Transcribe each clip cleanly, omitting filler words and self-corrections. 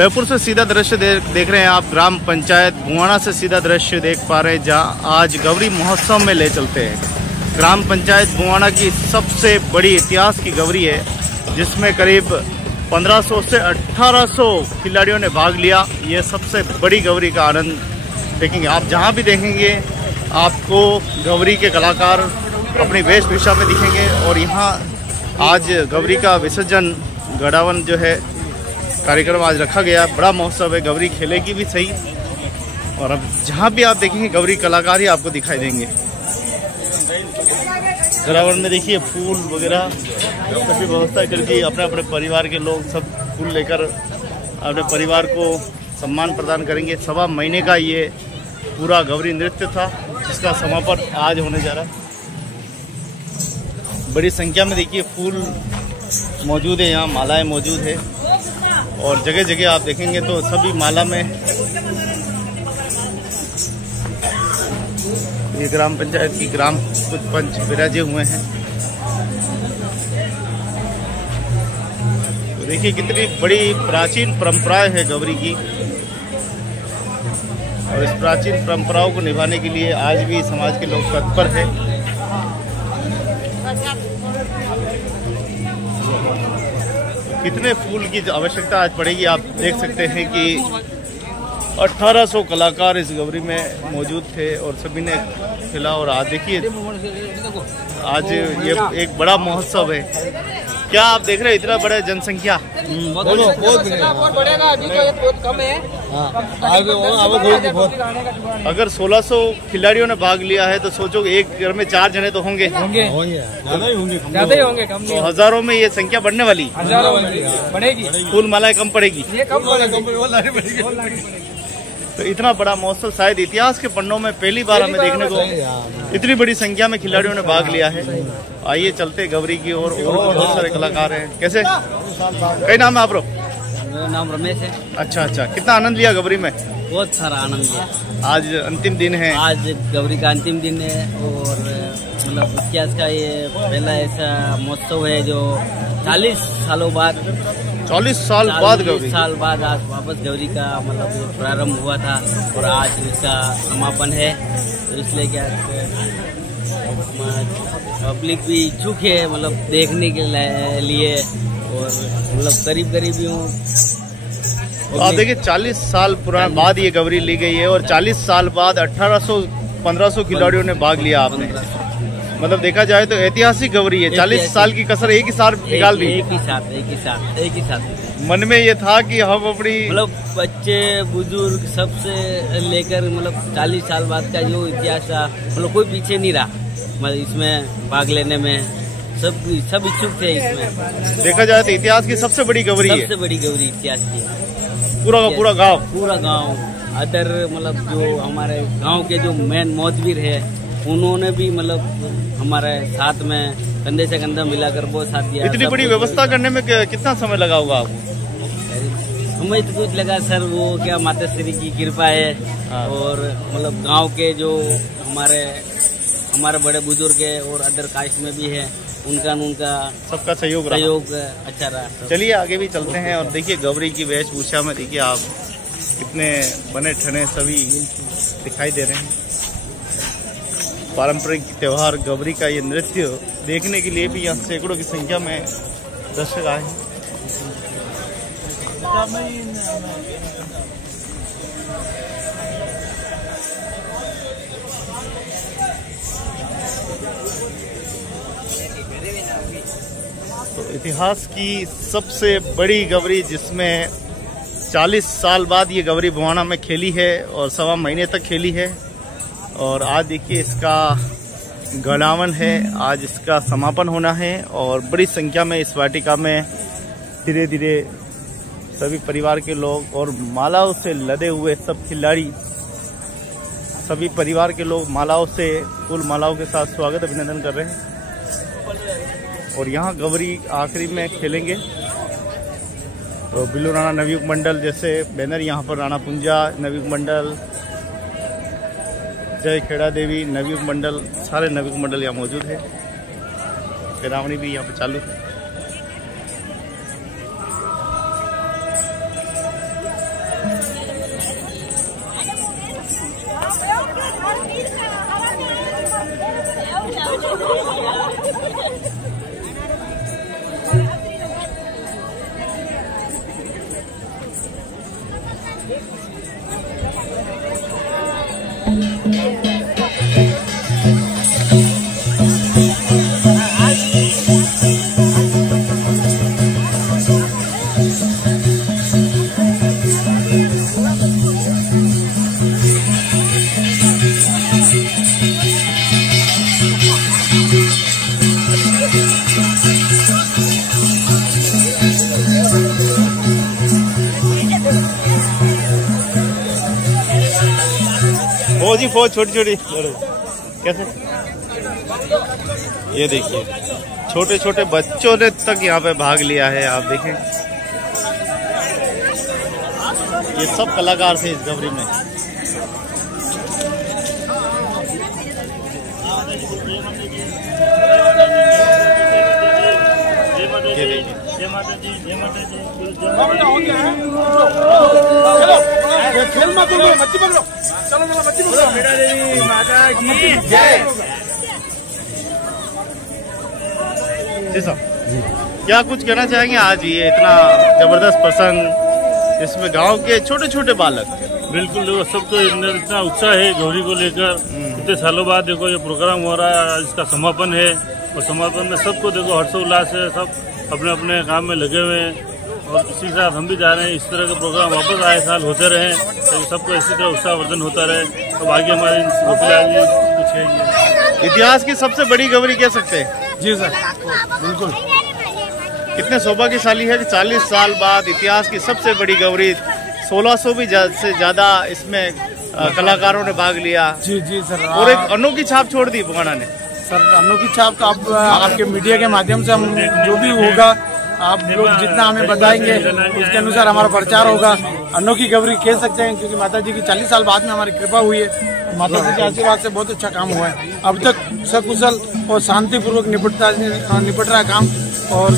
उदयपुर से सीधा दृश्य देख रहे हैं आप। ग्राम पंचायत बुआना से सीधा दृश्य देख पा रहे हैं, जहां आज गौरी महोत्सव में ले चलते हैं। ग्राम पंचायत बुआना की सबसे बड़ी इतिहास की गौरी है, जिसमें करीब 1500 से 1800 खिलाड़ियों ने भाग लिया। ये सबसे बड़ी गौरी का आनंद देखेंगे आप। जहां भी देखेंगे आपको गौरी के कलाकार अपनी वेशभूषा में दिखेंगे। और यहाँ आज गौरी का विसर्जन गड़ावन जो है कार्यक्रम आज रखा गया। बड़ा महोत्सव है, गौरी खेलेगी भी सही। और अब जहाँ भी आप देखेंगे गौरी कलाकार ही आपको दिखाई देंगे। गड़ावन में देखिए फूल वगैरह सभी व्यवस्था करके अपने अपने परिवार के लोग सब फूल लेकर अपने परिवार को सम्मान प्रदान करेंगे। 1.25 महीने का ये पूरा गौरी नृत्य था, जिसका समापन आज होने जा रहा है। बड़ी संख्या में देखिए फूल मौजूद है, यहाँ मालाएं मौजूद है। और जगह जगह आप देखेंगे तो सभी माला में ये ग्राम पंचायत की ग्राम कुछ पंच विराजे हुए हैं। तो देखिए कितनी बड़ी प्राचीन परंपराएं है गौरी की। और इस प्राचीन परंपराओं को निभाने के लिए आज भी समाज के लोग तत्पर हैं। कितने फूल की आवश्यकता आज पड़ेगी, आप देख सकते हैं कि 1800 कलाकार इस गौरी में मौजूद थे और सभी ने खेला। और आज देखिए आज ये एक बड़ा महोत्सव है। क्या आप देख रहे हैं इतना बड़ा जनसंख्या? अगर 1600 खिलाड़ियों ने भाग लिया है तो सोचो एक घर में 4 जने तो होंगे, ज्यादा ही होंगे। तो हजारों में ये संख्या बढ़ने वाली, बढ़ेगी। फूल मालाएं कम पड़ेगी, तो इतना बड़ा महोत्सव शायद इतिहास के पन्नों में पहली बार हमें देखने को इतनी बड़ी संख्या में खिलाड़ियों ने भाग लिया है। आइए चलते गौरी की ओर। और बहुत सारे कलाकार हैं। कैसे, कई नाम है आप लोग? मेरा नाम रमेश है। अच्छा, कितना आनंद लिया गौरी में? बहुत सारा आनंद लिया। आज अंतिम दिन है, आज गौरी का अंतिम दिन है। और मतलब इतिहास का ये पहला ऐसा महोत्सव है जो 40 सालों बाद 40 साल बाद गौरी, साल बाद आज वापस गौरी का मतलब प्रारंभ हुआ था और आज इसका समापन है। तो इसलिए क्या पब्लिक भी इच्छुक है मतलब देखने के लिए। और मतलब करीब यूँ तो आप देखिए 40 साल पुराने बाद ये गौरी ली गई है। और 40 साल बाद 1800-1500 खिलाड़ियों ने भाग लिया। आपने मतलब देखा जाए तो ऐतिहासिक गौरी है। 40 साल की कसर एक ही साथ निकाल दी। एक ही साथ मन में ये था कि हम अपनी मतलब बच्चे बुजुर्ग सबसे लेकर मतलब 40 साल बाद का जो इतिहास था मतलब कोई पीछे नहीं रहा। मतलब इसमें भाग लेने में सब इच्छुक थे। इसमें देखा जाए तो इतिहास की सबसे बड़ी गौरी है, सबसे बड़ी गौरी इतिहास की। पूरा गांव अदर मतलब जो हमारे गांव के जो मेन मौजवीर है उन्होंने भी मतलब हमारे साथ में कंधे से कंधा मिलाकर बहुत साथ दिया। इतनी बड़ी व्यवस्था करने में कितना समय लगा होगा आपको? हमें तो कुछ लगा सर, वो क्या माता श्री की कृपा है। और मतलब गांव के जो हमारे बड़े बुजुर्ग है और अदर कास्ट में भी है, उनका सबका सहयोग अच्छा रहा। चलिए आगे भी चलते हैं। और देखिए गौरी की वेशभूषा में देखिए आप कितने बने ठने सभी दिखाई दे रहे हैं। पारंपरिक त्योहार गौरी का ये नृत्य देखने के लिए भी यहाँ सैकड़ों की संख्या में दर्शक आए हैं। तो इतिहास की सबसे बड़ी गौरी, जिसमें 40 साल बाद ये गौरी बुआना में खेली है और 1.25 महीने तक खेली है। और आज देखिए इसका गड़ावन है, आज इसका समापन होना है। और बड़ी संख्या में इस वाटिका में धीरे धीरे सभी परिवार के लोग और मालाओं से लदे हुए सब खिलाड़ी, सभी परिवार के लोग मालाओं से फूल मालाओं के साथ स्वागत अभिनंदन कर रहे हैं। और यहाँ गौरी आखिरी में खेलेंगे। तो बिल्लू राणा नवयुग मंडल जैसे बैनर यहाँ पर, राणा पुंजा नवयुग मंडल, जय खेड़ा देवी नवयुग मंडल, सारे नवयुग मंडल यहाँ मौजूद है। रावणी भी यहाँ पे चालू है। फौजी फौज छोटी छोटी कैसे, ये देखिए छोटे छोटे बच्चों ने तक यहाँ पे भाग लिया है। आप देखें ये सब कलाकार थे इस गवरी में। ये देखिए खेल मत पकड़ो, मच्छी पकड़ो, चलो चलो मच्छी पकड़ो। माता की जय। जी साहब, क्या कुछ कहना चाहेंगे आज ये इतना जबरदस्त प्रसंग, इसमें गांव के छोटे छोटे बालक? बिल्कुल, देखो सब तो इतना उत्साह है गौरी को लेकर। इतने सालों बाद देखो ये प्रोग्राम हो रहा है, इसका समापन है और समापन में सबको देखो हर्षोल्लास है, सब अपने अपने काम में लगे हुए हैं और इसी के साथ हम भी जा रहे हैं। इस तरह के प्रोग्राम वापस आए साल होते रहे ताकि सबको इसी तरह उत्साहवर्धन होता रहे। अब आगे हमारे कुछ है। इतिहास की सबसे बड़ी गवरी कह सकते हैं? जी सर, बिल्कुल। कितने सौभाग्यशाली है कि 40 साल बाद इतिहास की सबसे बड़ी गवरी, 1600 भी से ज्यादा इसमें कलाकारों ने भाग लिया। जी जी सर, और एक अनोखी छाप छोड़ दी बगाना ने। सर अनोखी छाप तो आप आपके मीडिया के माध्यम से हम जो भी होगा आप लोग जितना हमें बताएंगे उसके अनुसार हमारा प्रचार होगा। अनोखी गवरी कह सकते हैं क्योंकि माता जी की 40 साल बाद में हमारी कृपा हुई है। माता जी के आशीर्वाद से बहुत अच्छा काम हुआ है। अब तक सकुशल और शांतिपूर्वक निपट रहा है काम। और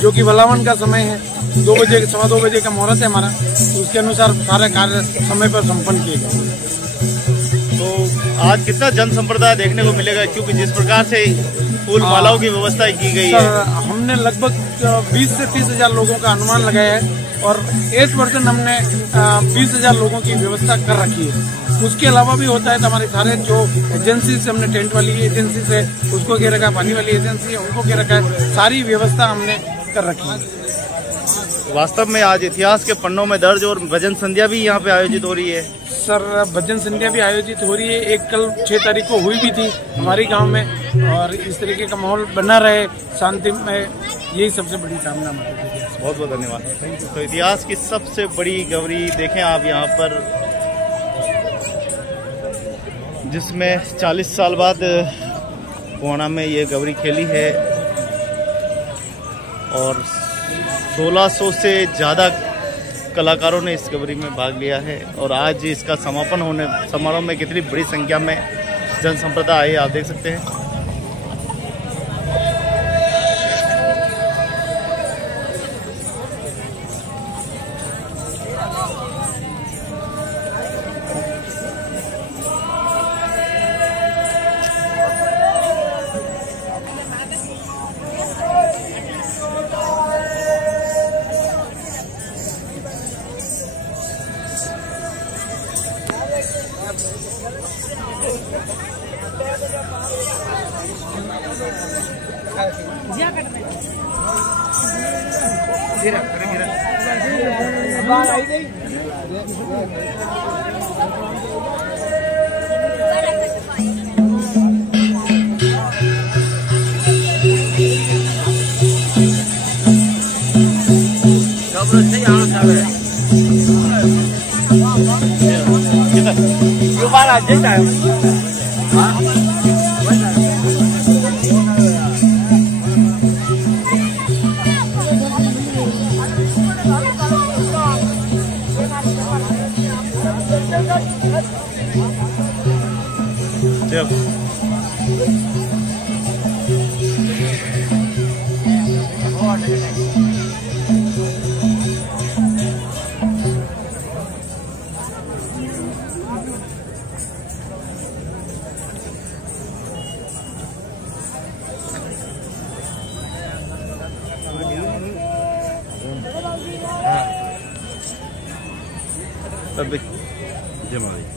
जो कि वलावन का समय है, 2 बजे 2:15 बजे का मुहूर्त है हमारा, तो उसके अनुसार सारे कार्य समय पर संपन्न किए गए। तो आज कितना जन संप्रदाय देखने को मिलेगा, क्योंकि जिस प्रकार से फूल मालाओं की व्यवस्था की गई है? हमने लगभग 20 से 30 हजार लोगों का अनुमान लगाया है और 8% हमने 20,000 लोगों की व्यवस्था कर रखी है। उसके अलावा भी होता है तो हमारे सारे जो एजेंसी से हमने टेंट वाली एजेंसी से उसको घेर रखा है, पानी वाली एजेंसी है उनको घेर रखा है, सारी व्यवस्था हमने कर रखी है। वास्तव में आज इतिहास के पन्नों में दर्ज और भजन संध्या भी यहाँ पे आयोजित हो रही है। सर भजन संध्या भी आयोजित हो रही है। एक कल 6 तारीख को हुई भी थी हमारे गांव में और इस तरीके का माहौल बना रहे शांति में, यही सबसे बड़ी कामना। बहुत बहुत धन्यवाद। तो इतिहास की सबसे बड़ी गवरी देखें आप यहाँ पर, जिसमें 40 साल बाद गोवाना में ये गवरी खेली है और 1600 से ज़्यादा कलाकारों ने इस गवरी में भाग लिया है। और आज इसका समापन होने समारोह में कितनी बड़ी संख्या में जन संप्रदाय आई आप देख सकते हैं।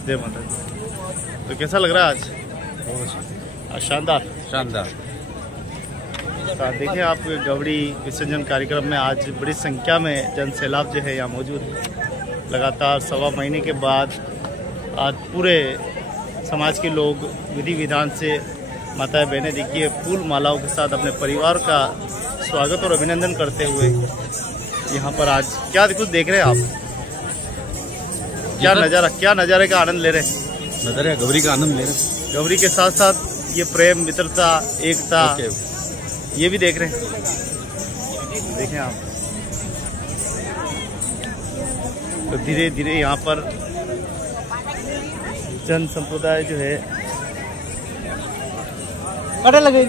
जय माता दी। तो कैसा लग रहा है आज? बहुत शानदार शानदार। देखिए आप गवरी विसर्जन कार्यक्रम में आज बड़ी संख्या में जन सैलाब जो है यहाँ मौजूद है। लगातार 1.25 महीने के बाद आज पूरे समाज के लोग विधि विधान से माता बहनें देखिए फूल मालाओं के साथ अपने परिवार का स्वागत और अभिनंदन करते हुए यहाँ पर आज क्या कुछ देख रहे हैं आप? क्या नज़ारे का आनंद ले रहे हैं? नजर गौरी का आनंद ले रहे हैं। गौरी के साथ साथ ये प्रेम, मित्रता, एकता ये भी देख रहे हैं। देखें आप, तो धीरे धीरे यहाँ पर जन संप्रदाय जो है अरे लगे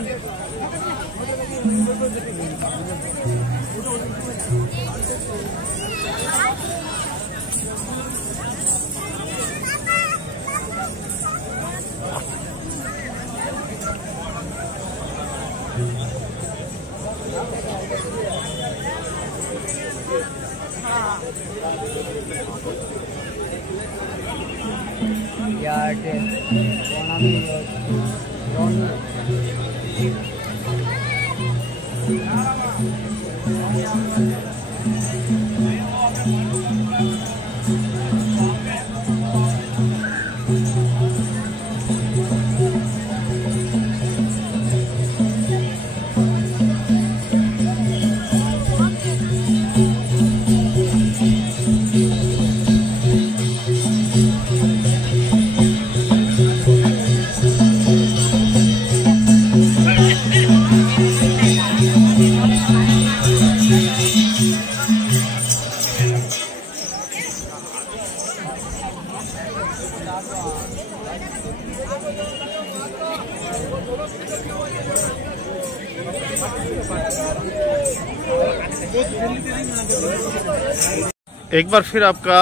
एक बार फिर आपका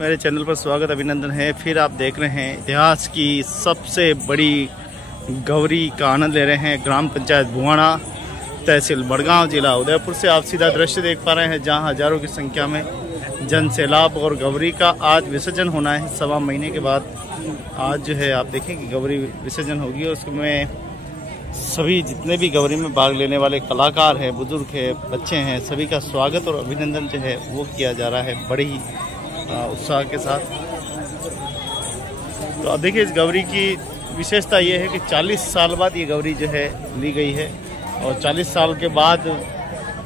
मेरे चैनल पर स्वागत, अभिनंदन है। फिर आप देख रहे हैं इतिहास की सबसे बड़ी गौरी का आनंद ले रहे हैं। ग्राम पंचायत भुवाणा, तहसील बड़गांव, जिला उदयपुर से आप सीधा दृश्य देख पा रहे हैं, जहां हजारों की संख्या में जन सैलाब। और गौरी का आज विसर्जन होना है 1.25 महीने के बाद। आज जो है आप देखें कि गौरी विसर्जन होगी और उसमें सभी जितने भी गौरी में भाग लेने वाले कलाकार हैं, बुजुर्ग हैं, बच्चे हैं, सभी का स्वागत और अभिनंदन जो है वो किया जा रहा है बड़े ही उत्साह के साथ। तो अब देखिए इस गौरी की विशेषता ये है कि 40 साल बाद ये गौरी जो है ली गई है। और 40 साल के बाद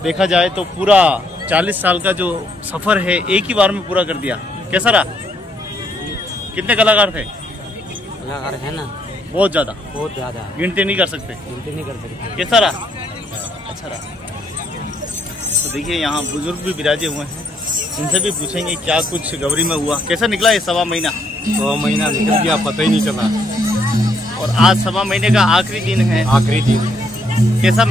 देखा जाए तो पूरा 40 साल का जो सफ़र है एक ही बार में पूरा कर दिया। कैसा रहा? कितने कलाकार थे? कलाकार है ना बहुत ज़्यादा, गिनती नहीं कर सकते। कैसा रहा? अच्छा रहा। तो देखिए यहाँ बुजुर्ग भी विराजे हुए हैं, इनसे भी पूछेंगे क्या कुछ गौरी में हुआ। कैसा निकला ये 1.25 महीना? 1.25 महीना निकल गया, पता ही नहीं चला। और आज 1.25 महीने का आखिरी दिन है। आखिरी दिन कैसा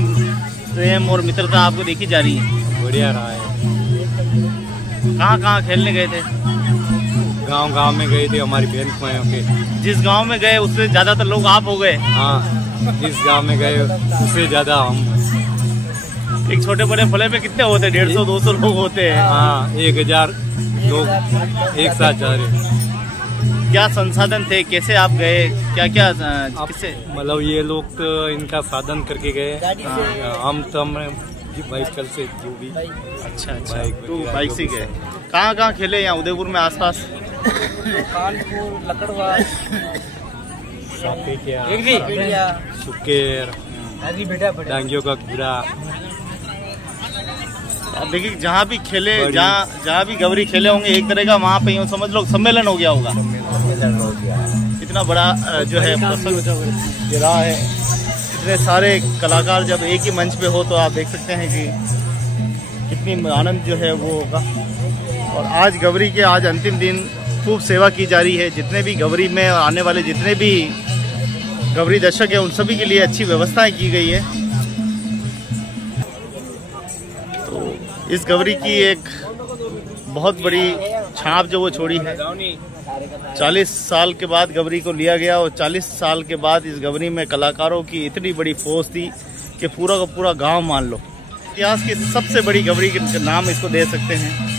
प्रेम और मित्रता आपको देखी जा रही है? बढ़िया रहा है। कहाँ खेलने गए थे? गांव में गए थे, हमारी बहन के। जिस गांव में गए उससे ज्यादातर लोग आप हो गए? हाँ, जिस गांव में गए उससे ज्यादा हम। एक छोटे बड़े फले पे कितने होते? 150-200 लोग होते हैं। हाँ, 1000 लोग एक साथ जा रहे। क्या संसाधन थे? कैसे आप गए? क्या क्या किससे? मतलब ये लोग तो इनका साधन करके गए, हम तो बाइकल से जो भी। अच्छा, तो बाइक से गए। कहाँ खेले? यहाँ उदयपुर में आसपास? कानपुर, लकड़वा, सुकेर, डांगियों का घूरा। अब देखिए जहाँ भी खेले, जहाँ भी गौरी खेले होंगे एक तरह का वहाँ पे समझ लो सम्मेलन हो गया होगा। इतना बड़ा जो है प्रसंग रहा है। इतने सारे कलाकार जब एक ही मंच पे हो तो आप देख सकते हैं कि कितनी आनंद जो है वो होगा। और आज गौरी के आज अंतिम दिन खूब सेवा की जा रही है। जितने भी गौरी में आने वाले जितने भी गौरी दर्शक हैं उन सभी के लिए अच्छी व्यवस्थाएं की गई है। तो इस गौरी की एक बहुत बड़ी छाप जो वो छोड़ी है। 40 साल के बाद गौरी को लिया गया और 40 साल के बाद इस गौरी में कलाकारों की इतनी बड़ी फौज थी कि पूरा का पूरा गांव मान लो। इतिहास की सबसे बड़ी गौरी के नाम इसको दे सकते हैं।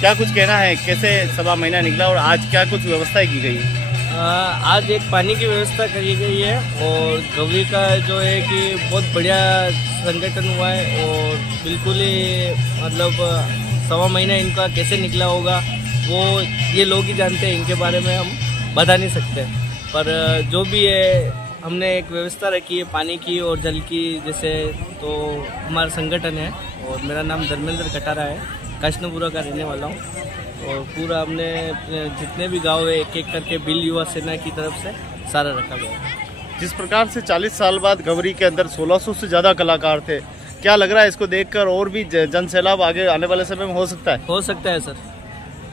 क्या कुछ कहना है? कैसे 1.25 महीना निकला और आज क्या कुछ व्यवस्था की गई है? आज एक पानी की व्यवस्था करी गई है और गौरी का जो है कि बहुत बढ़िया संगठन हुआ है। और बिल्कुल ही मतलब 1.25 महीना इनका कैसे निकला होगा वो ये लोग ही जानते हैं, इनके बारे में हम बता नहीं सकते। पर जो भी है हमने एक व्यवस्था रखी है पानी की और जल की। जैसे तो हमारा संगठन है और मेरा नाम धर्मेंद्र कटारा है, काशनपुरा का रहने वाला हूँ। और पूरा हमने जितने भी गांव है एक एक करके बिल युवा सेना की तरफ से सारा रखा गया है। जिस प्रकार से 40 साल बाद गवरी के अंदर 1600 से ज़्यादा कलाकार थे, क्या लग रहा है इसको देखकर और भी जन सैलाब आगे आने वाले समय में हो सकता है? हो सकता है सर,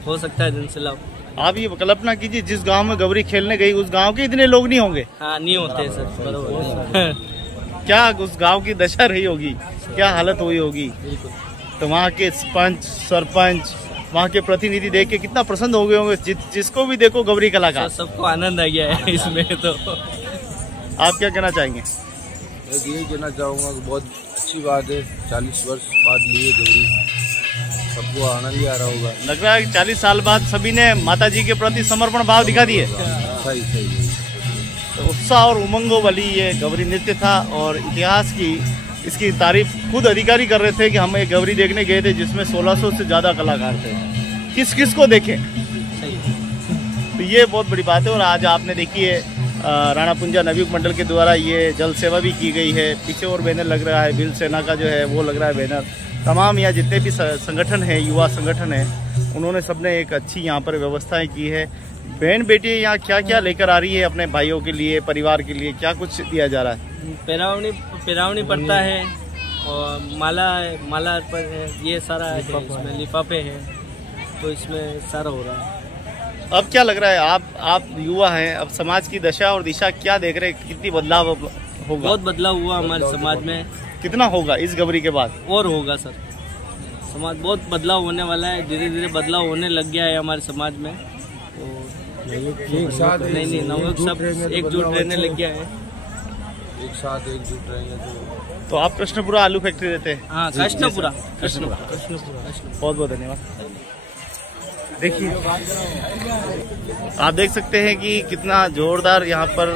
हो सकता है जन सैलाब। आप ये कल्पना कीजिए, जिस गांव में गवरी खेलने गई उस गांव के इतने लोग नहीं होंगे। हाँ, नहीं होते सर, बराबर। क्या उस गांव की दशा रही होगी, क्या हालत हुई होगी। तो वहाँ के पंच, सरपंच, वहाँ के प्रतिनिधि देख के कितना प्रसन्न हो गए होंगे। जिसको भी देखो गवरी कलाकार, सबको आनंद आ गया है इसमें। तो आप क्या कहना चाहेंगे? मैं यही कहना चाहूँगा कि बहुत अच्छी बात है, 40 वर्ष बाद लिए गवरी, सबको आनंद ही आ रहा होगा। लग रहा है कि 40 साल बाद सभी ने माता जी के प्रति समर्पण भाव दिखा दिए। सही तो उत्साह और उमंगों वाली ये गवरी नृत्य था और इतिहास की इसकी तारीफ खुद अधिकारी कर रहे थे कि हम एक गवरी देखने गए थे जिसमें 1600 से ज़्यादा कलाकार थे। किस किस को देखें, तो ये बहुत बड़ी बात है। और आज आपने देखिए राणा पुंजा नवयुग मंडल के द्वारा ये जल सेवा भी की गई है। पीछे और बैनर लग रहा है, बिल सेना का जो है वो लग रहा है बैनर। तमाम यहाँ जितने भी संगठन है, युवा संगठन है, उन्होंने सबने एक अच्छी यहाँ पर व्यवस्थाएं की है। बहन बेटी यहाँ क्या क्या लेकर आ रही है अपने भाइयों के लिए, परिवार के लिए, क्या कुछ दिया जा रहा है? पेरावनी पड़ता है और माला पर है, ये सारा है, इसमें लिफाफे हैं, तो इसमें सारा हो रहा है। अब क्या लग रहा है, आप युवा हैं, अब समाज की दशा और दिशा क्या देख रहे हैं, कितनी बदलाव होगा? बहुत बदलाव हुआ हमारे समाज में। कितना होगा इस गवरी के बाद? और होगा सर, समाज बहुत बदलाव होने वाला है, धीरे धीरे बदलाव होने लग गया है हमारे समाज में। तो एक साथ नहीं नवयुग सब एकजुट रहने लग गया है, एक साथ एकजुट रहेंगे तो आप कृष्णपुरा आलू फैक्ट्री रहते हैं? हाँ, कृष्णपुरा। बहुत बहुत धन्यवाद। देखिए, आप देख सकते हैं कि कितना जोरदार यहाँ पर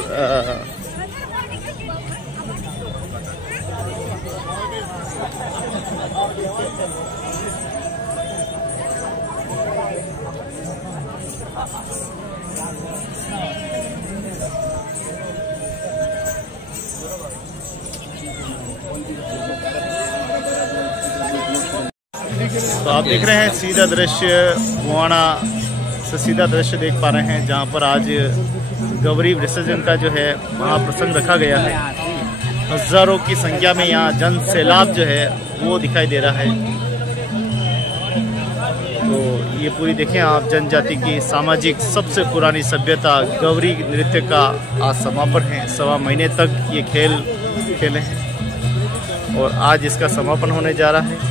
तो आप देख रहे हैं सीधा दृश्य, बुआना से सीधा दृश्य देख पा रहे हैं जहां पर आज गवरी विसर्जन का जो है महाप्रसंग रखा गया है। हजारों की संख्या में यहाँ जन सैलाब जो है वो दिखाई दे रहा है। तो ये पूरी देखें आप, जनजाति की सामाजिक सबसे पुरानी सभ्यता गवरी नृत्य का आज समापन है। 1.25 महीने तक ये खेल खेले हैं और आज इसका समापन होने जा रहा है।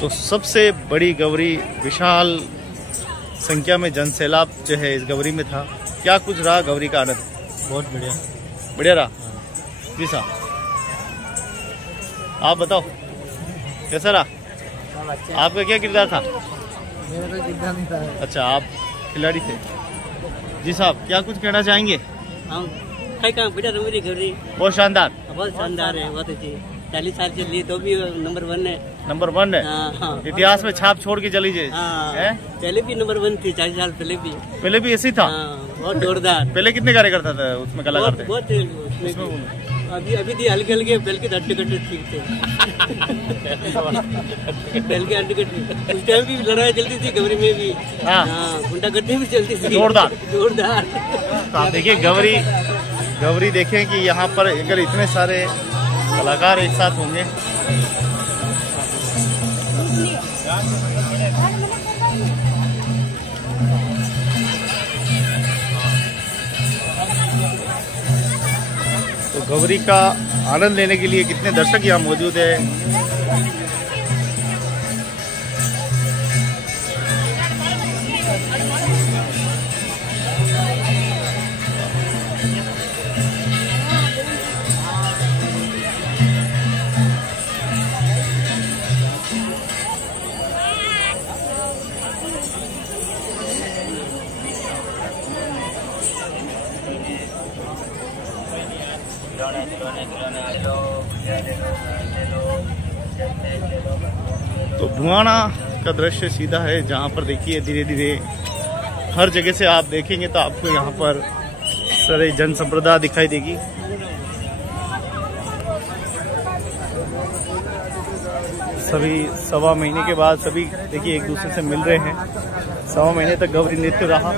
तो सबसे बड़ी गवरी, विशाल संख्या में जन सैलाब जो है इस गवरी में था। क्या कुछ रहा गवरी का आनंद? बहुत बढ़िया, बढ़िया रहा जी साहब। आप बताओ कैसा रहा? आपका क्या किरदार था? मेरा तो किरदार नहीं था। अच्छा, आप खिलाड़ी थे जी साहब। क्या कुछ कहना चाहेंगे? बहुत शानदार, बहुत शानदार है, बहुत अच्छी। 40 साल चल रही तो भी नंबर 1 है। नंबर 1 है। हाँ। इतिहास में छाप छोड़ के चली जाए। हाँ। पहले भी नंबर 1 थी, 40 साल पहले भी ऐसे ही था। बहुत जोरदार। पहले कितने कार्यकर्ता था उसमें, कलाकार थे? बहुत अभी थी हल्के हल्के बेल के टिकट ठीक थे। बेल के टिकट उस टाइम भी लड़ाई चलती थी गवरी में भी। हाँ, गुंडागर्दी भी चलती थी जोरदार। तो आप देखिए गवरी देखें कि यहाँ पर अगर इतने सारे कलाकार एक साथ होंगे तो गवरी का आनंद लेने के लिए कितने दर्शक यहाँ मौजूद है। तो बुआना का दृश्य सीधा है, जहाँ पर देखिए धीरे धीरे हर जगह से आप देखेंगे तो आपको यहाँ पर सारे जन संप्रदाय दिखाई देगी। सभी 1.25 महीने के बाद सभी देखिए एक दूसरे से मिल रहे हैं। 1.25 महीने तक गौरी नृत्य रहा।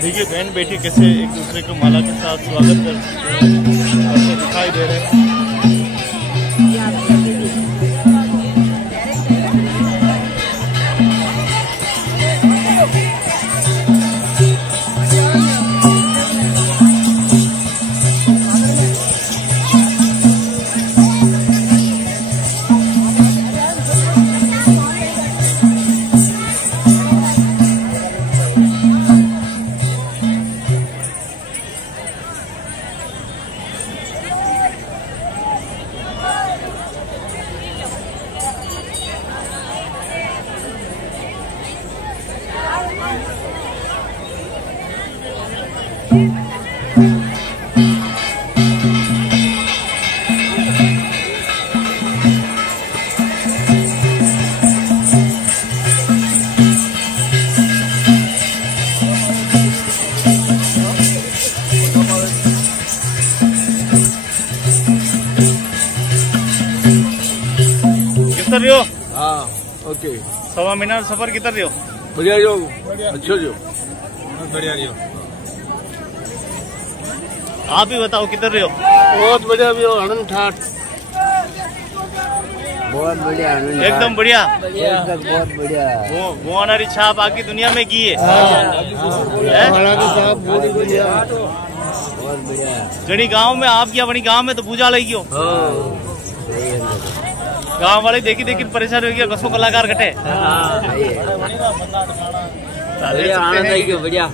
देखिए बहन बेटी कैसे एक दूसरे को माला के साथ स्वागत करते दिखाई दे रहे हैं। किधर रहे हो? हाँ ओके। 1.25 महीना सफर किधर रहे हो? बढ़िया जो अच्छा जो बढ़िया जो। आप भी बताओ किधर रहे हो? बहुत बढ़िया भी हो, आनंद ठाट। बहुत बढ़िया आनंद एकदम बढ़िया। बहुत बढ़िया। वो हमारी छाप आकी दुनिया में की है। बहुत बढ़िया। जड़ी गांव में आप क्या बनी गांव में तो पूजा लगी हो। गांव वाले देखी देखी परेशान हो गया, कसो कलाकार कटे। बढ़िया।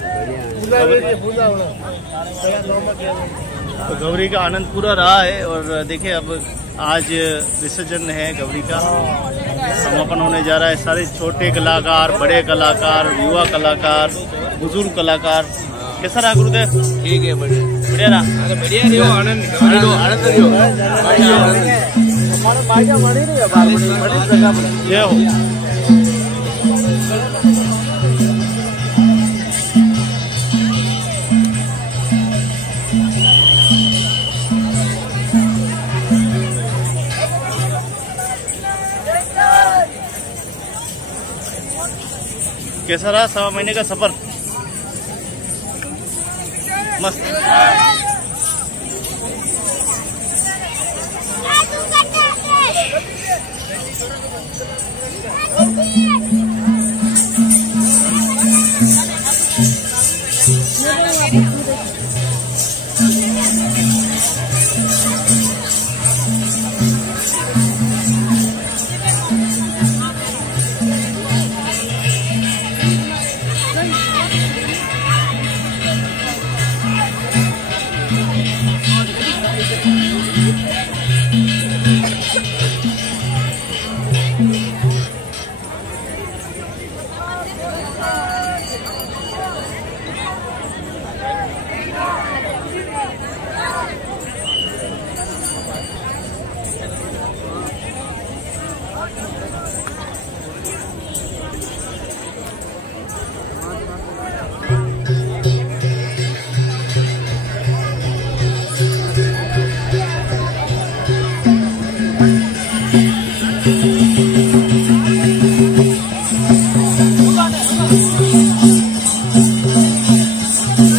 तो गौरी का आनंद पूरा रहा है। और देखिए अब आज विसर्जन है गौरी का, समापन होने जा रहा है। सारे छोटे कलाकार, बड़े कलाकार, युवा कलाकार, बुजुर्ग कलाकार। कैसा रहा गुरुदेव? ठीक है, बढ़िया बढ़िया रहा। बढ़िया रही हो, आनंद जय हो। कैसा रहा 1.25 महीने का सफर? मस्त।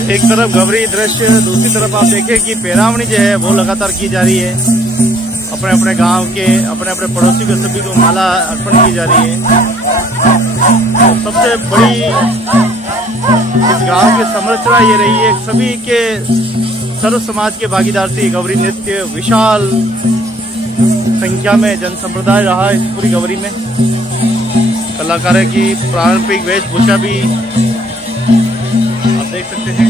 एक तरफ गौरी दृश्य, दूसरी तरफ आप देखें कि पैरावनी जो है वो लगातार की जा रही है। अपने अपने गांव के, अपने अपने पड़ोसी को सभी को माला अर्पण की जा रही है। और सबसे बड़ी इस गांव की संरचना ये रही है, सभी के सर्व समाज के भागीदार से गौरी नृत्य विशाल संख्या में जन संप्रदाय रहा इस पूरी गौरी में। कलाकारों की पारंपरिक वेशभूषा भी आप देख सकते हैं।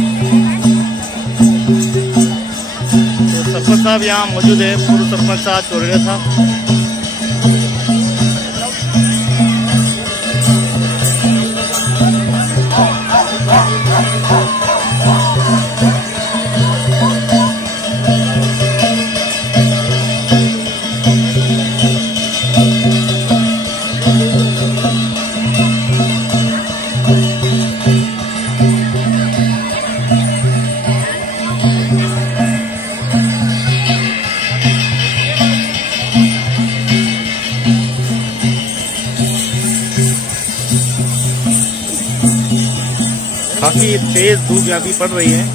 तो सरपंच साहब यहाँ मौजूद है, पूर्व सरपंच साहब चोरेगा साहब। काफी तेज धूप यहाँ भी पड़ रही है।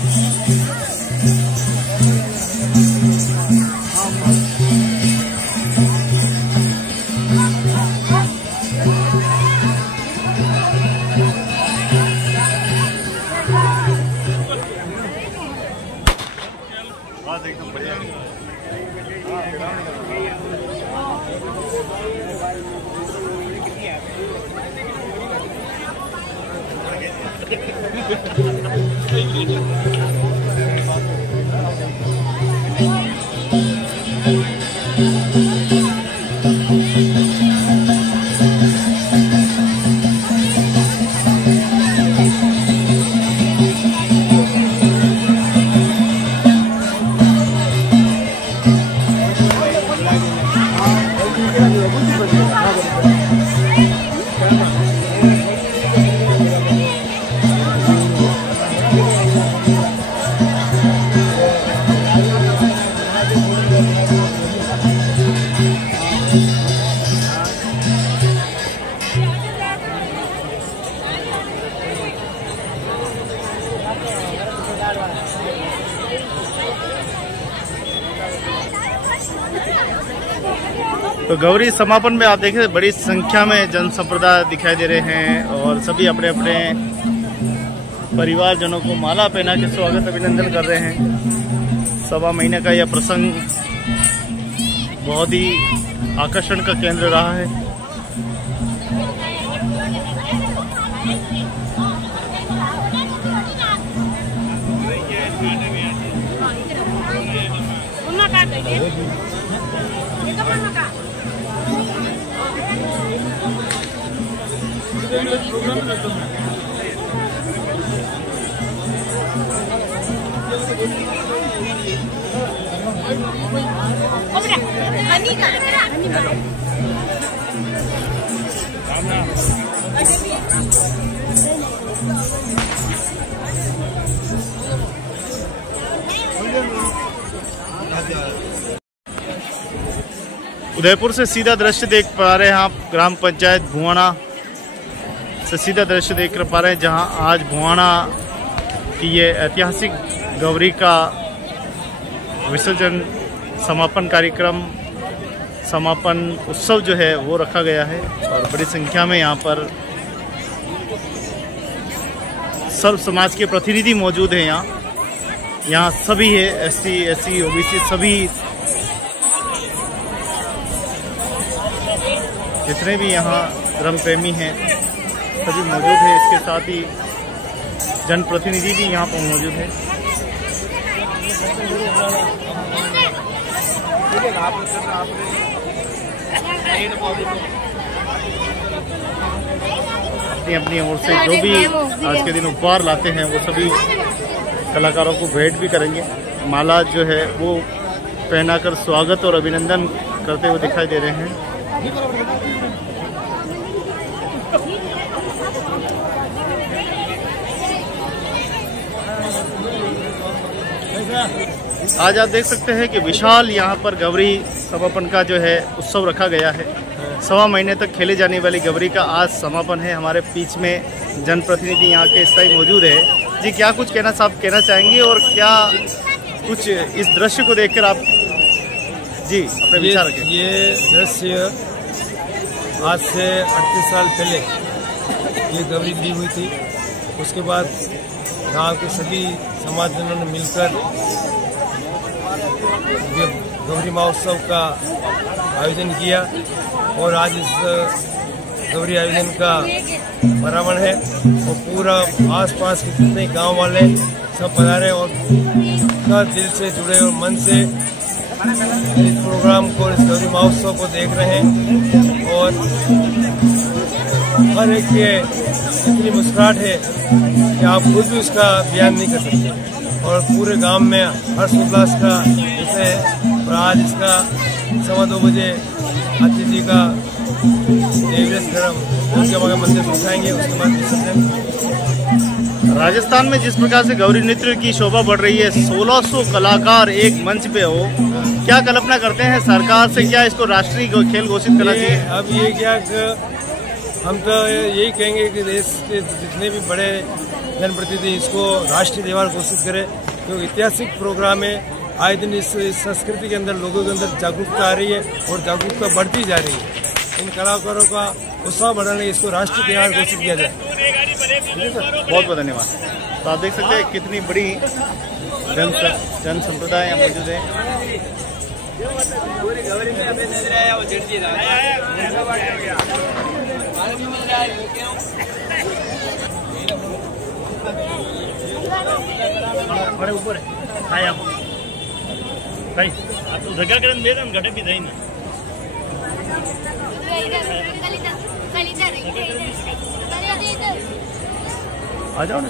एकदम बढ़िया। तो गौरी समापन में आप देखें बड़ी संख्या में जन संप्रदाय दिखाई दे रहे हैं और सभी अपने अपने परिवारजनों को माला पहना के स्वागत अभिनंदन कर रहे हैं। 1.25 महीने का यह प्रसंग बहुत ही आकर्षण का केंद्र रहा है। उदयपुर से सीधा दृश्य देख पा रहे हैं आप, ग्राम पंचायत भुआणा से सीधा दृश्य देख पा रहे हैं, जहां आज भुआणा की ये ऐतिहासिक गौरी का विसर्जन समापन कार्यक्रम, समापन उत्सव जो है वो रखा गया है। और बड़ी संख्या में यहाँ पर सर्व समाज के प्रतिनिधि मौजूद हैं। यहाँ सभी है, SC, SC, OBC सभी जितने भी यहाँ धर्म प्रेमी हैं सभी मौजूद हैं। इसके साथ ही जनप्रतिनिधि भी यहाँ पर मौजूद है। अपनी अपनी ओर से जो भी आज के दिन उपहार लाते हैं वो सभी कलाकारों को भेंट भी करेंगे। माला जो है वो पहनाकर स्वागत और अभिनंदन करते हुए दिखाई दे रहे हैं। आज आप देख सकते हैं कि विशाल यहाँ पर गौरी समापन का जो है उत्सव रखा गया है। 1.25 महीने तक खेले जाने वाली गौरी का आज समापन है। हमारे बीच में जनप्रतिनिधि यहाँ के इस टाइम मौजूद है। जी, क्या कुछ कहना चाहेंगे और क्या कुछ इस दृश्य को देखकर आप जी अपने विचार रखें? ये दृश्य आज से 38 साल पहले ये गौरी ली हुई थी। उसके बाद गांव के सभी समाजजनों ने मिलकर गौरी महोत्सव का आयोजन किया और आज इस गौरी आयोजन का प्रारंभ है और पूरा आसपास के जितने गांव वाले सब पधारे और दिल से जुड़े और मन से इस प्रोग्राम को, इस गौरी महोत्सव को देख रहे हैं और हर एक के इतनी मुस्कुराहट है कि आप खुद भी उसका बयान नहीं कर सकते और पूरे गांव में हर्षोल्लास का विषय है। और आज इसका 2:15 बजे अतिथि का देवरेश मंदिर से उठाएंगे, उसके बाद विसर्जन। राजस्थान में जिस प्रकार से गौरी नृत्य की शोभा बढ़ रही है, 1600 कलाकार एक मंच पे हो, क्या कल्पना करते हैं सरकार से, क्या इसको राष्ट्रीय खेल घोषित करना चाहिए? अब ये क्या हम तो यही कहेंगे कि देश के जितने भी बड़े जनप्रतिनिधि इसको राष्ट्रीय त्योहार घोषित करें, क्योंकि ऐतिहासिक प्रोग्राम है। आए दिन इस संस्कृति के अंदर लोगों के अंदर जागरूकता आ रही है और जागरूकता बढ़ती जा रही है। इन कलाकारों का उत्साह बढ़ाने इसको राष्ट्रीय त्योहार घोषित किया जाए। बहुत बहुत धन्यवाद। तो आप देख सकते हैं कितनी बड़ी जन संप्रदाय यहाँ मौजूद है। बड़े ऊपर है आप तो जगह करन दे घटे भी दे ना आ जाओ ना।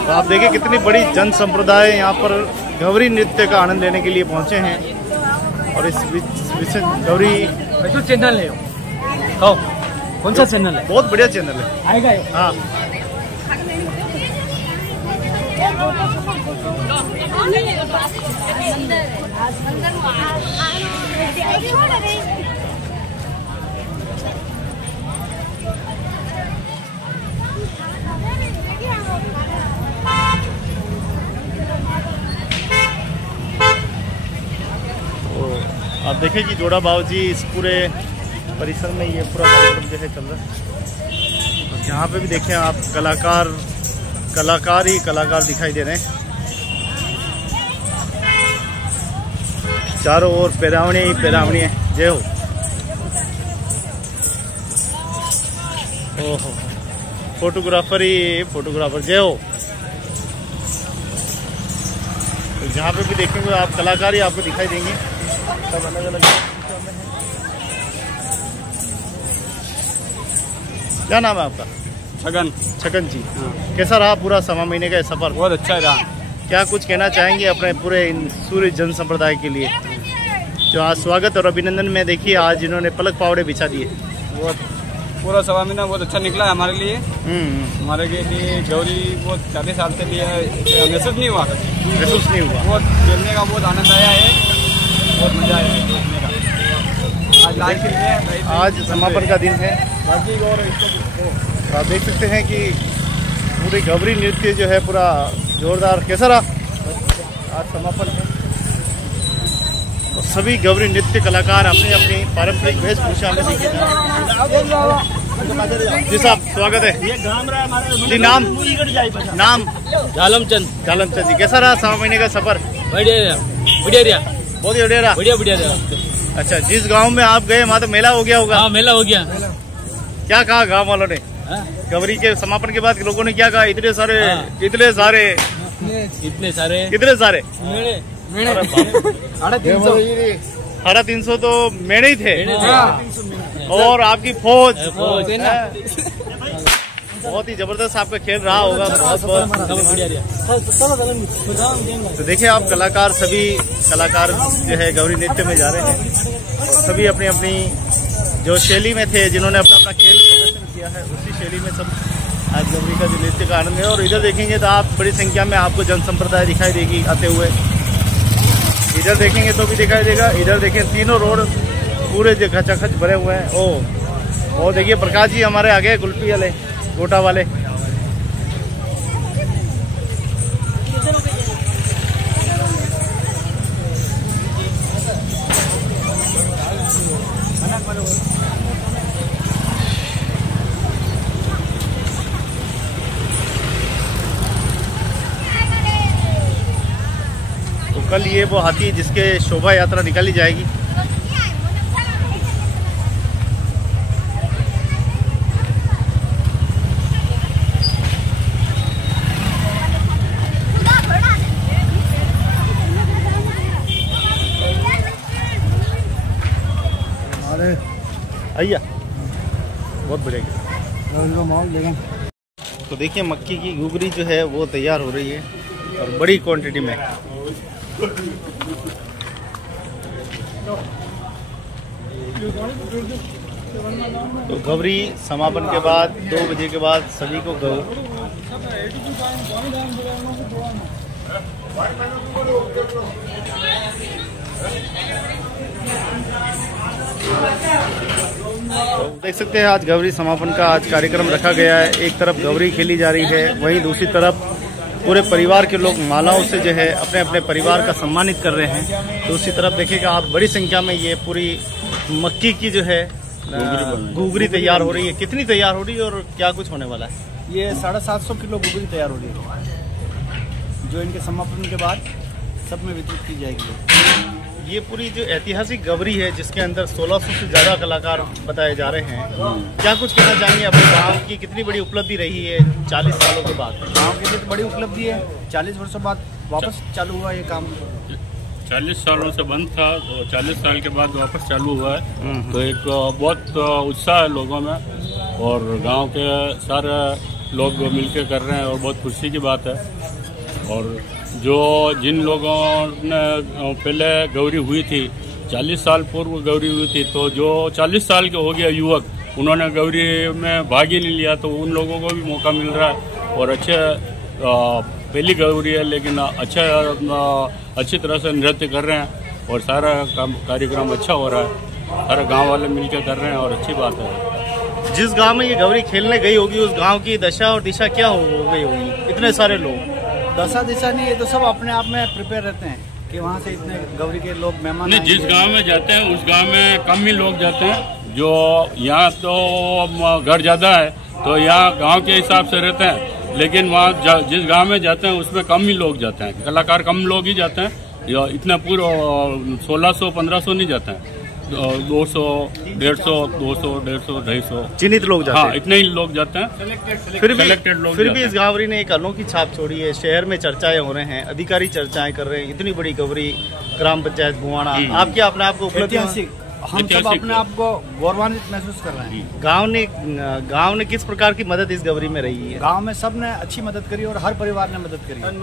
तो आप देखिए कितनी बड़ी जन संप्रदाय यहाँ पर गौरी नृत्य का आनंद लेने के लिए पहुँचे हैं। और इस विशेष गौरी चैनल है, कौन सा चैनल है? बहुत बढ़िया चैनल है, आएगा हाँ। आप देखें कि जोड़ा बाबूजी इस पूरे परिसर में ये पूरा कार्यक्रम जो है चल रहा है। और यहाँ पे भी देखें आप कलाकार ही कलाकार दिखाई दे रहे हैं। चारों ओर पैरावणी ही पैरावणी है। जय हो। ओहो, फोटोग्राफर ही फोटोग्राफर। जय हो। तो जहाँ पे भी देखेंगे आप कलाकार ही आपको दिखाई देंगे, सब अलग अलग। क्या नाम है आपका? छगन जी। कैसा रहा पूरा सवा महीने का सफर? बहुत अच्छा रहा। क्या कुछ कहना चाहेंगे अपने पूरे इन सूर्य जन संप्रदाय के लिए जो आज स्वागत और अभिनंदन में देखिए आज इन्होंने पलक पावड़े बिछा दिए? बहुत पूरा सवा महीना बहुत अच्छा निकला है हमारे लिए। हमारे के लिए गौरी बहुत 40 साल से लिए महसूस नहीं हुआ। बहुत खेलने का बहुत आनंद आया है, बहुत मजा आया है देखने का। आज समापन का दिन है। तो आप देख सकते हैं कि पूरी गौरी नृत्य जो है पूरा जोरदार। कैसा रहा? आज समापन है और सभी गौरी नृत्य कलाकार अपनी अपनी पारंपरिक वेशभूषा में दिखे। जी साहब स्वागत है जी। नाम जालमचंद जी। कैसा रहा सवा महीने का सफर? बढ़िया बहुत ही बढ़िया रहा। बढ़िया। अच्छा, जिस गांव में आप गए वहाँ तो मेला हो गया होगा? हाँ, मेला हो गया। क्या कहा गांव वालों ने? गौरी के समापन के बाद लोगों ने क्या कहा? इतने सारे 350 तो मेढ़े ही थे और आपकी फौज। बहुत ही जबरदस्त आपका खेल रहा होगा। तो देखिए आप कलाकार, सभी कलाकार जो है गौरी नृत्य में जा रहे हैं। सभी अपनी अपनी जो शैली में थे, जिन्होंने अपना अपना खेल प्रदर्शन किया है, उसी शैली में सब आज गौरी का जो नृत्य का आनंद है। और इधर देखेंगे तो आप बड़ी संख्या में आपको जन संप्रदाय दिखाई देगी आते हुए। इधर देखेंगे तो भी दिखाई देगा। इधर देखें तीनों रोड पूरे खचाखच भरे हुए हैं। ओ देखिए प्रकाश जी हमारे आगे कुल्फी वाले, गोटा वाले। तो कल ये वो हाथी है जिसके शोभा यात्रा निकाली जाएगी। आइया बहुत बढ़िया। तो देखिए मक्की की घुघरी जो है वो तैयार हो रही है और बड़ी क्वांटिटी में। तो गौरी समापन के बाद 2 बजे के बाद सभी को तो देख सकते हैं आज गौरी समापन का आज कार्यक्रम रखा गया है। एक तरफ गौरी खेली जा रही है, वहीं दूसरी तरफ पूरे परिवार के लोग मालाओं से जो है अपने अपने परिवार का सम्मानित कर रहे हैं। दूसरी तरफ देखिएगा आप बड़ी संख्या में ये पूरी मक्की की जो है घुघरी तैयार हो रही है। कितनी तैयार हो रही है और क्या कुछ होने वाला है? ये 750 किलो घुघरी तैयार हो रही है, जो इनके समापन के बाद सब में वितरित की जाएगी। ये पूरी जो ऐतिहासिक गौरी है जिसके अंदर 1600 से ज़्यादा कलाकार बताए जा रहे हैं, क्या कुछ कहना चाहेंगे अपने गांव की? कितनी बड़ी उपलब्धि रही है 40 सालों के बाद? गांव के लिए तो बड़ी उपलब्धि है। 40 वर्षों बाद वापस चालू हुआ ये काम। 40 सालों से बंद था तो 40 साल के बाद वापस चालू हुआ है। तो एक बहुत उत्साह है लोगों में और गांव के सारे लोग मिलकर कर रहे हैं और बहुत खुशी की बात है। और जो जिन लोगों ने पहले गौरी हुई थी 40 साल पूर्व गौरी हुई थी, तो जो 40 साल के हो गया युवक, उन्होंने गौरी में भाग ही नहीं लिया, तो उन लोगों को भी मौका मिल रहा है। और अच्छे पहली गौरी है लेकिन अच्छी तरह से नृत्य कर रहे हैं और सारा कार्यक्रम अच्छा हो रहा है। सारे गांव वाले मिलकर कर रहे हैं और अच्छी बात है। जिस गांव में ये गौरी खेलने गई होगी उस गांव की दशा और दिशा क्या हो गई होगी? इतने सारे लोग दशा दिशा नहीं, ये तो सब अपने आप में प्रिपेयर रहते हैं कि वहाँ से इतने गौरी के लोग मेहमान नहीं, जिस गांव में जाते हैं उस गांव में कम ही लोग जाते हैं। जो यहाँ तो घर ज़्यादा है तो यहाँ गांव के हिसाब से रहते हैं, लेकिन वहाँ जिस गांव में जाते हैं उसमें कम ही लोग जाते हैं। कलाकार कम लोग ही जाते हैं, इतना पूरा 1600-1500 नहीं जाते हैं। 200, 150, 200, 150, 250 चिन्हित लोग जाते हैं। हाँ, इतने ही लोग जाते हैं। सिलेक्टेड लोग। फिर भी इस गौरी ने एक अनोखी छाप छोड़ी है। शहर में चर्चाएं हो रहे हैं, अधिकारी चर्चाएं कर रहे हैं, इतनी बड़ी गौरी ग्राम पंचायत भुवाना। आप क्या अपने आप को ऐतिहासिक, हम सब अपने आप को गौरवान्वित महसूस कर रहे हैं। गांव ने किस प्रकार की मदद इस गौरी में रही है? गांव में सब ने अच्छी मदद करी और हर परिवार ने मदद करी, तन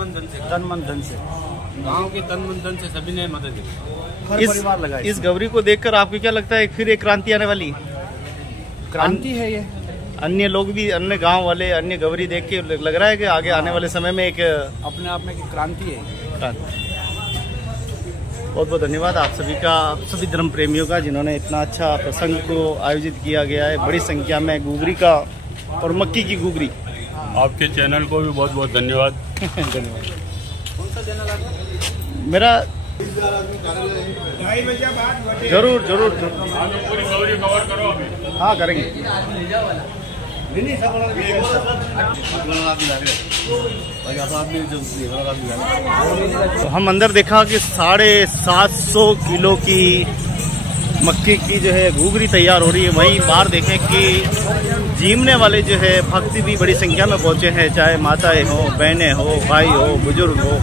मन धन से। गांव के तन मन धन से सभी ने मदद की, हर परिवार लगा। इस गौरी को देखकर आपको क्या लगता है फिर एक क्रांति आने वाली? क्रांति है ये। अन्य लोग भी, अन्य गांव वाले अन्य गौरी देख के लग रहा है कि आगे आने वाले समय में एक अपने आप में एक क्रांति है। बहुत बहुत धन्यवाद आप सभी का, आप सभी धर्म प्रेमियों का, जिन्होंने इतना अच्छा प्रसंग को आयोजित किया गया है। बड़ी संख्या में गुगरी का और मक्की की गुगरी। आपके चैनल को भी बहुत बहुत धन्यवाद। धन्यवाद। मेरा जरूर जरूर पूरी गौरी कवर करो अभी। हाँ करेंगे। तो हम अंदर देखा कि 750 किलो की मक्की की जो है घुघरी तैयार हो रही है। वहीं बाहर देखें कि जीमने वाले जो है भक्ति भी बड़ी संख्या में पहुंचे हैं, चाहे माताएं हो, बहनें हो, भाई हो, बुजुर्ग हो।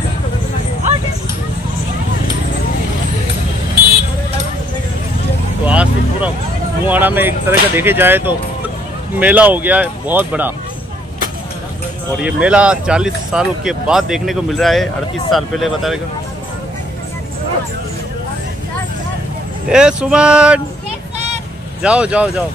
तो आज तो पूरा भुवाना में एक तरह का देखे जाए तो मेला हो गया है बहुत बड़ा। और ये मेला 40 साल के बाद देखने को मिल रहा है। 38 साल पहले बता रहे। ए सुमन, जाओ जाओ जाओ।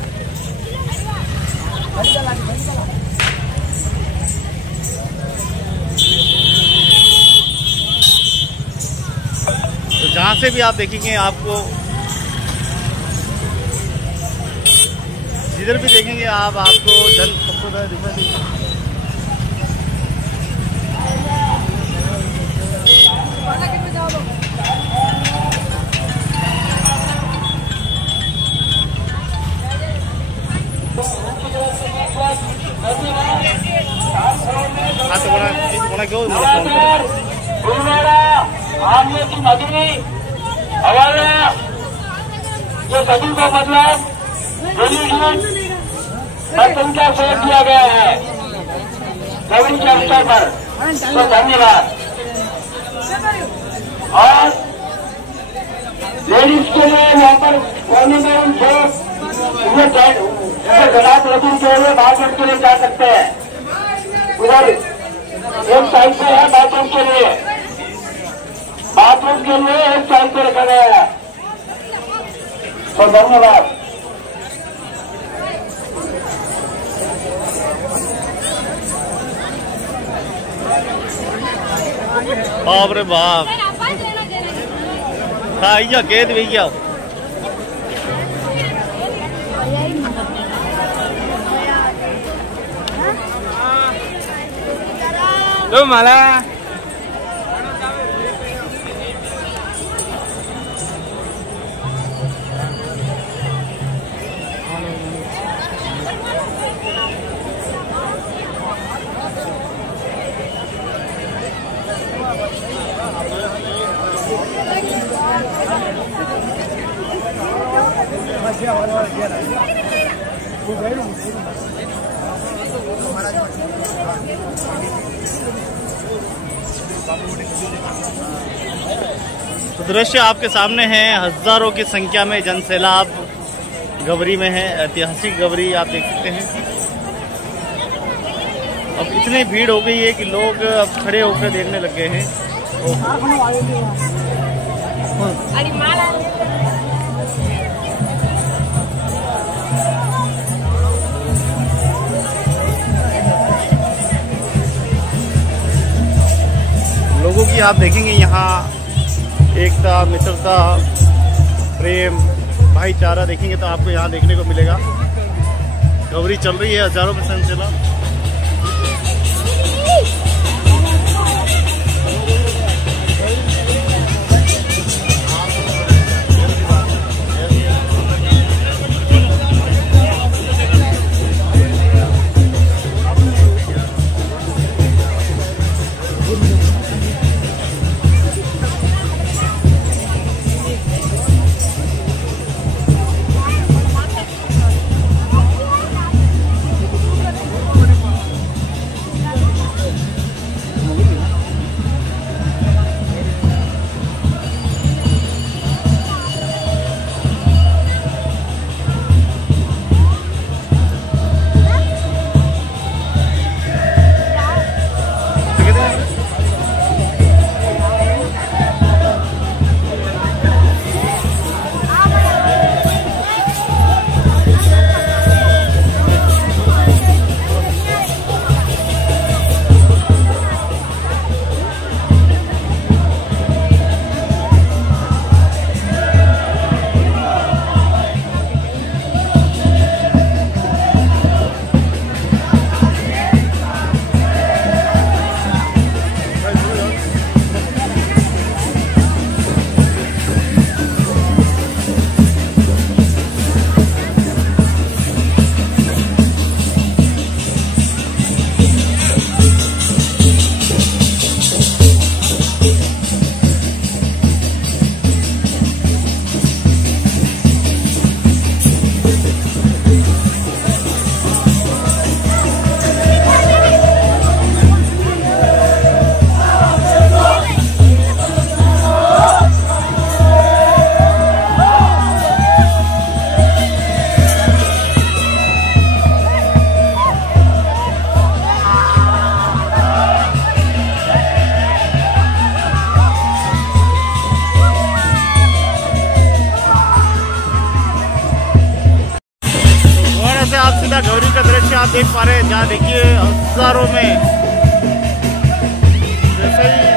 तो जहां से भी आप देखेंगे, आपको जिधर भी देखेंगे आपको जन संप्रदाय दिखाई देगा। क्यों जो सभी को मतलब संख्या से किया गया है गौरी के अवसर पर, तो धन्यवाद। और लेडीज के लिए यहाँ पर कोने में उनसे गलात रखने के लिए बाथरूम के लिए जा सकते हैं। उधर एक साइड से है बाथरूम के लिए, एक साइड पे रखा गया है। तो धन्यवाद। बाप रे बाप, आइया गेद भैया। तो मला तो दृश्य आपके सामने है। हजारों की संख्या में जनसैलाब गवरी में है, ऐतिहासिक गवरी आप देख सकते हैं। अब इतनी भीड़ हो गई है कि लोग अब खड़े होकर देखने लग गए हैं। लोगों की आप देखेंगे यहाँ एकता, मित्रता, प्रेम, भाईचारा देखेंगे तो आपको यहाँ देखने को मिलेगा। गवरी चल रही है, हजारों में संचला। गौरी का दृश्य आप देख पा रहे हैं, जहाँ देखिए हजारों में जैसे ही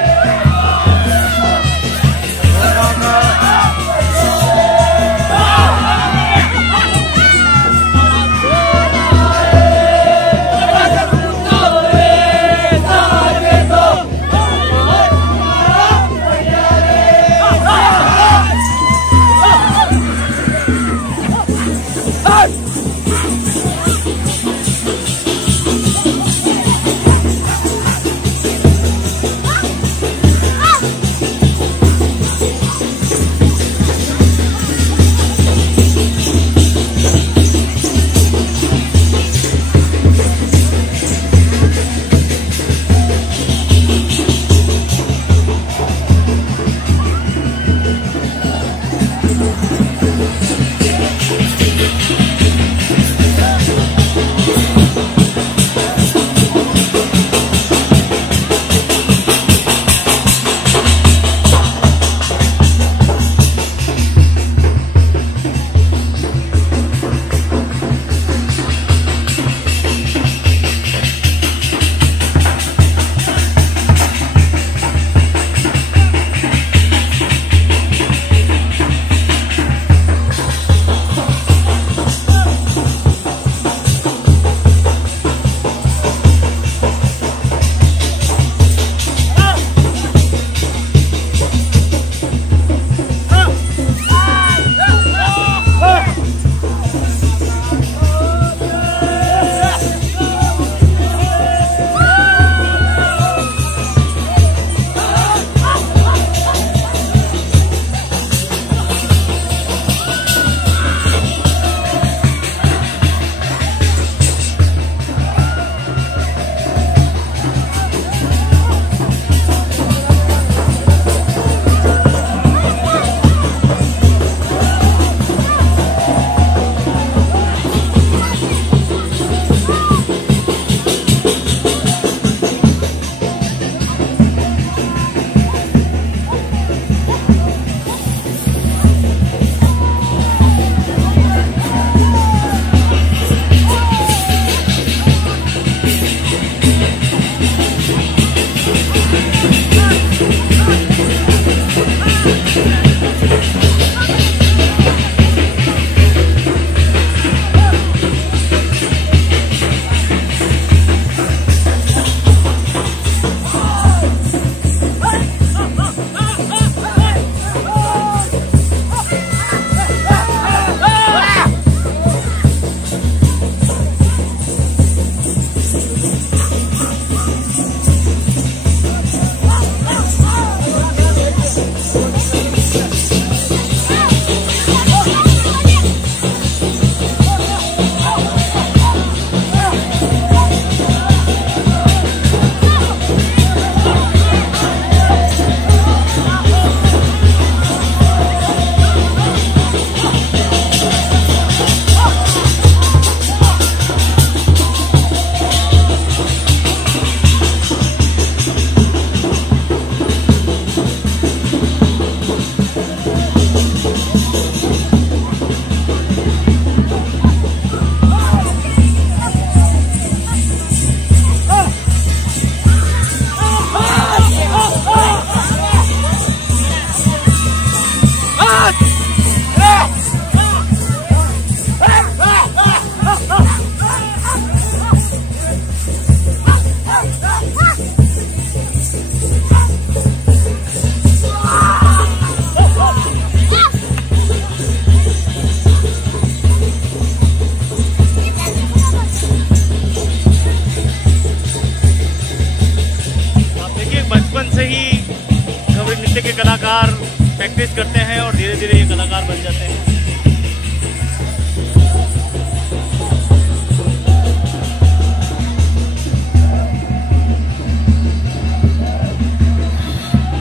प्रैक्टिस करते हैं और धीरे धीरे ये कलाकार बन जाते हैं।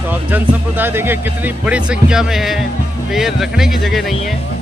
तो अब जन संप्रदाय देखिए कितनी बड़ी संख्या में है, पैर रखने की जगह नहीं है।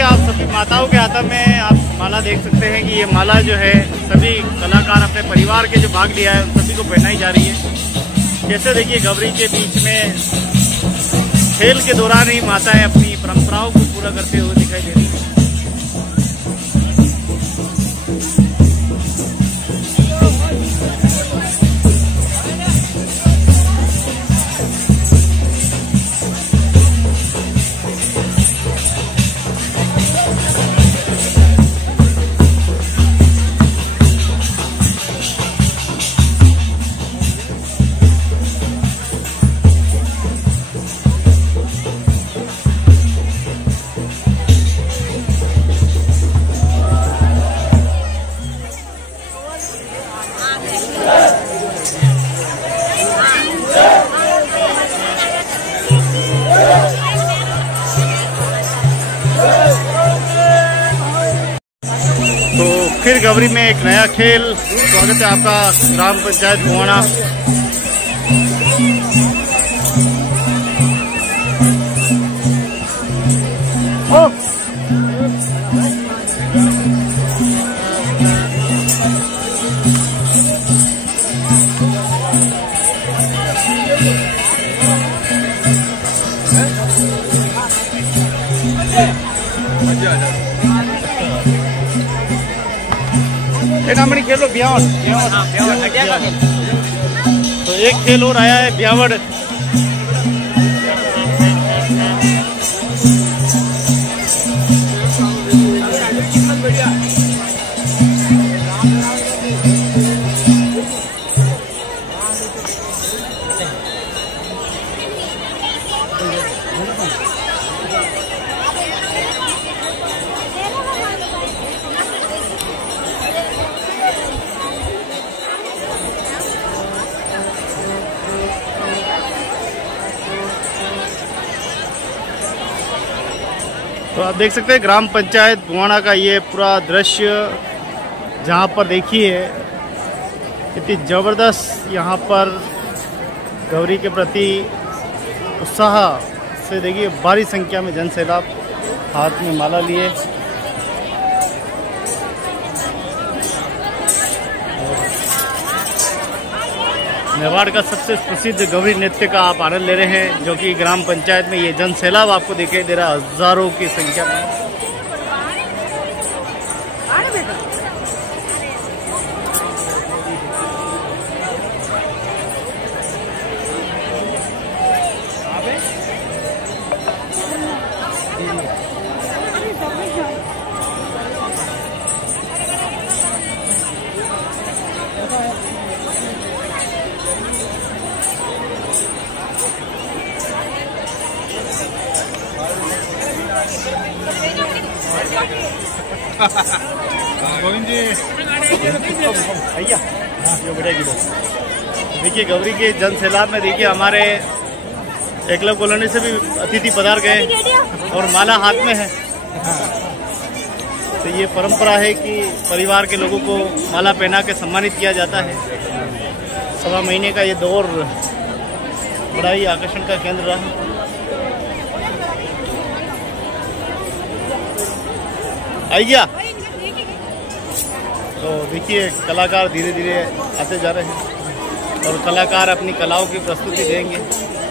आप सभी माताओं के हाथों में आप माला देख सकते हैं कि ये माला जो है सभी कलाकार अपने परिवार के जो भाग लिया है उन सभी को पहनाई जा रही है। जैसे देखिए गौरी के बीच में खेल के दौरान ही माताएं अपनी परंपराओं को पूरा करते हुए दिखाई दे रही है। तो फिर गौरी में एक नया खेल, स्वागत है आपका ग्राम पंचायत भुवाणा। नामनी खेल लो ब्यावड़। तो एक खेल और आया है ब्यावड़। तो आप देख सकते हैं ग्राम पंचायत भुवाणा का ये पूरा दृश्य, जहाँ पर देखिए कितनी ज़बरदस्त यहाँ पर गौरी के प्रति उत्साह से देखिए भारी संख्या में जन सैलाब हाथ में माला लिए। मेवाड़ का सबसे प्रसिद्ध गौरी नृत्य का आप आनंद ले रहे हैं, जो कि ग्राम पंचायत में ये जन सैलाब आपको दिखाई दे रहा है हजारों की संख्या में। गोविंद जी भैया जो बढ़ेगी वो देखिए गौरी के जन सैलाब में देखिए हमारे एकलव्य कॉलोनी से भी अतिथि पधार गए और माला हाथ में है। तो ये परंपरा है कि परिवार के लोगों को माला पहना के सम्मानित किया जाता है। सवा महीने का ये दौर बड़ा ही आकर्षण का केंद्र रहा। आई गया तो देखिए कलाकार धीरे धीरे आते जा रहे हैं और कलाकार अपनी कलाओं की प्रस्तुति देंगे।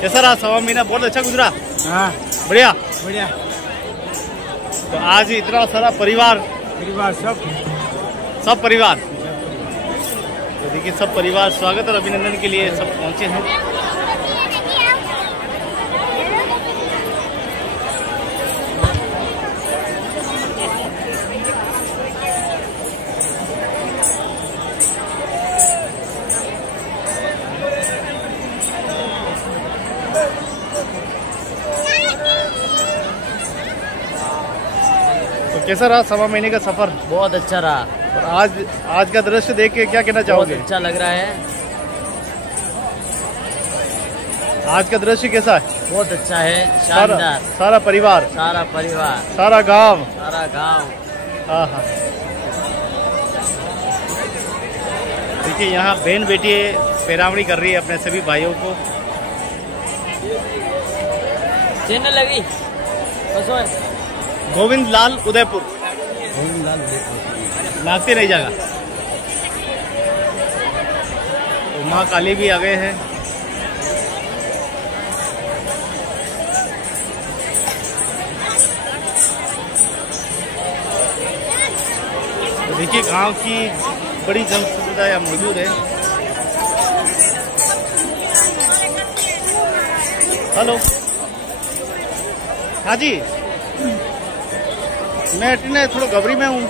कैसा रहा सवा महीना? बहुत अच्छा गुजरा। हाँ बढ़िया बढ़िया। तो आज इतना सारा परिवार सब परिवार तो देखिए सब परिवार स्वागत और अभिनंदन के लिए सब पहुंचे हैं। कैसा रहा सवा महीने का सफर? बहुत अच्छा रहा। और आज का दृश्य देख के क्या कहना चाहोगे? बहुत अच्छा लग रहा है। आज का दृश्य कैसा है? बहुत अच्छा है, शानदार। सारा परिवार सारा गांव हाँ। देखिए यहाँ बहन बेटी पैरावनी कर रही है अपने सभी भाइयों को। चैनल लगी गोविंद लाल उदयपुर नागते नहीं जाएगा। तो माँ काली भी आ गए हैं। तो देखिए गांव की बड़ी जनसमुदाय यहाँ मौजूद है। हेलो हाँ जी, मैं अटने थोड़ा गवरी में हूँ।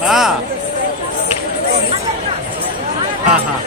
हाँ हाँ हाँ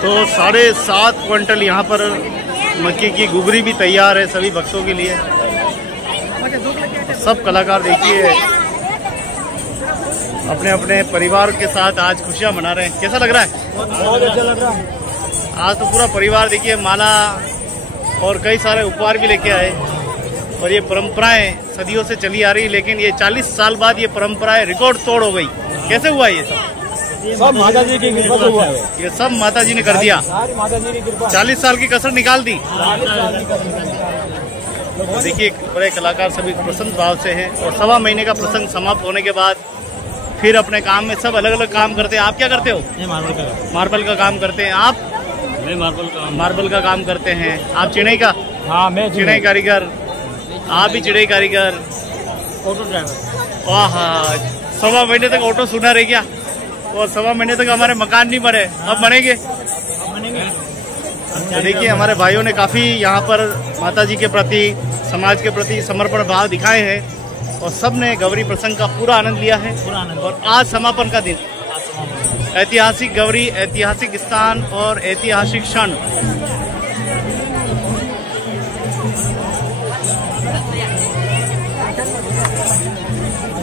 तो 7.5 क्विंटल यहाँ पर मक्की की गुगरी भी तैयार है सभी भक्तों के लिए। सब कलाकार देखिए अपने अपने परिवार के साथ आज खुशियाँ मना रहे हैं। कैसा लग रहा है? बहुत अच्छा लग रहा है। आज तो पूरा परिवार देखिए माला और कई सारे उपहार भी लेके आए। और ये परंपराएं सदियों से चली आ रही, लेकिन ये 40 साल बाद ये परंपराएं रिकॉर्ड तोड़ हो गई। कैसे हुआ ये सब माता जी की कृपा से हुआ है। ये सब माता जी ने कर दिया। सारी माता जी की कृपा। 40 साल की कसर निकाल दी। तो देखिए बड़े कलाकार सभी प्रसन्न भाव से हैं। और सवा महीने का प्रसंग समाप्त होने के बाद फिर अपने काम में सब अलग अलग काम करते हैं। आप क्या करते हो? मार्बल का काम करते हैं। आप? मैं मार्बल का काम करते हैं। आप चिनाई का? हाँ मैं चिनाई कारीगर। आप भी चिड़ई कारीगर, ऑटो ड्राइवर। वाह, 1.25 महीने तक ऑटो सुना रहे क्या? और 1.25 महीने तक हमारे मकान नहीं बने, अब बनेंगे। तो देखिए हमारे भाइयों ने काफ़ी यहाँ पर माता जी के प्रति, समाज के प्रति समर्पण भाव दिखाए हैं और सब ने गौरी प्रसंग का पूरा आनंद लिया है। और आज समापन का दिन, ऐतिहासिक गौरी, ऐतिहासिक स्थान और ऐतिहासिक क्षण।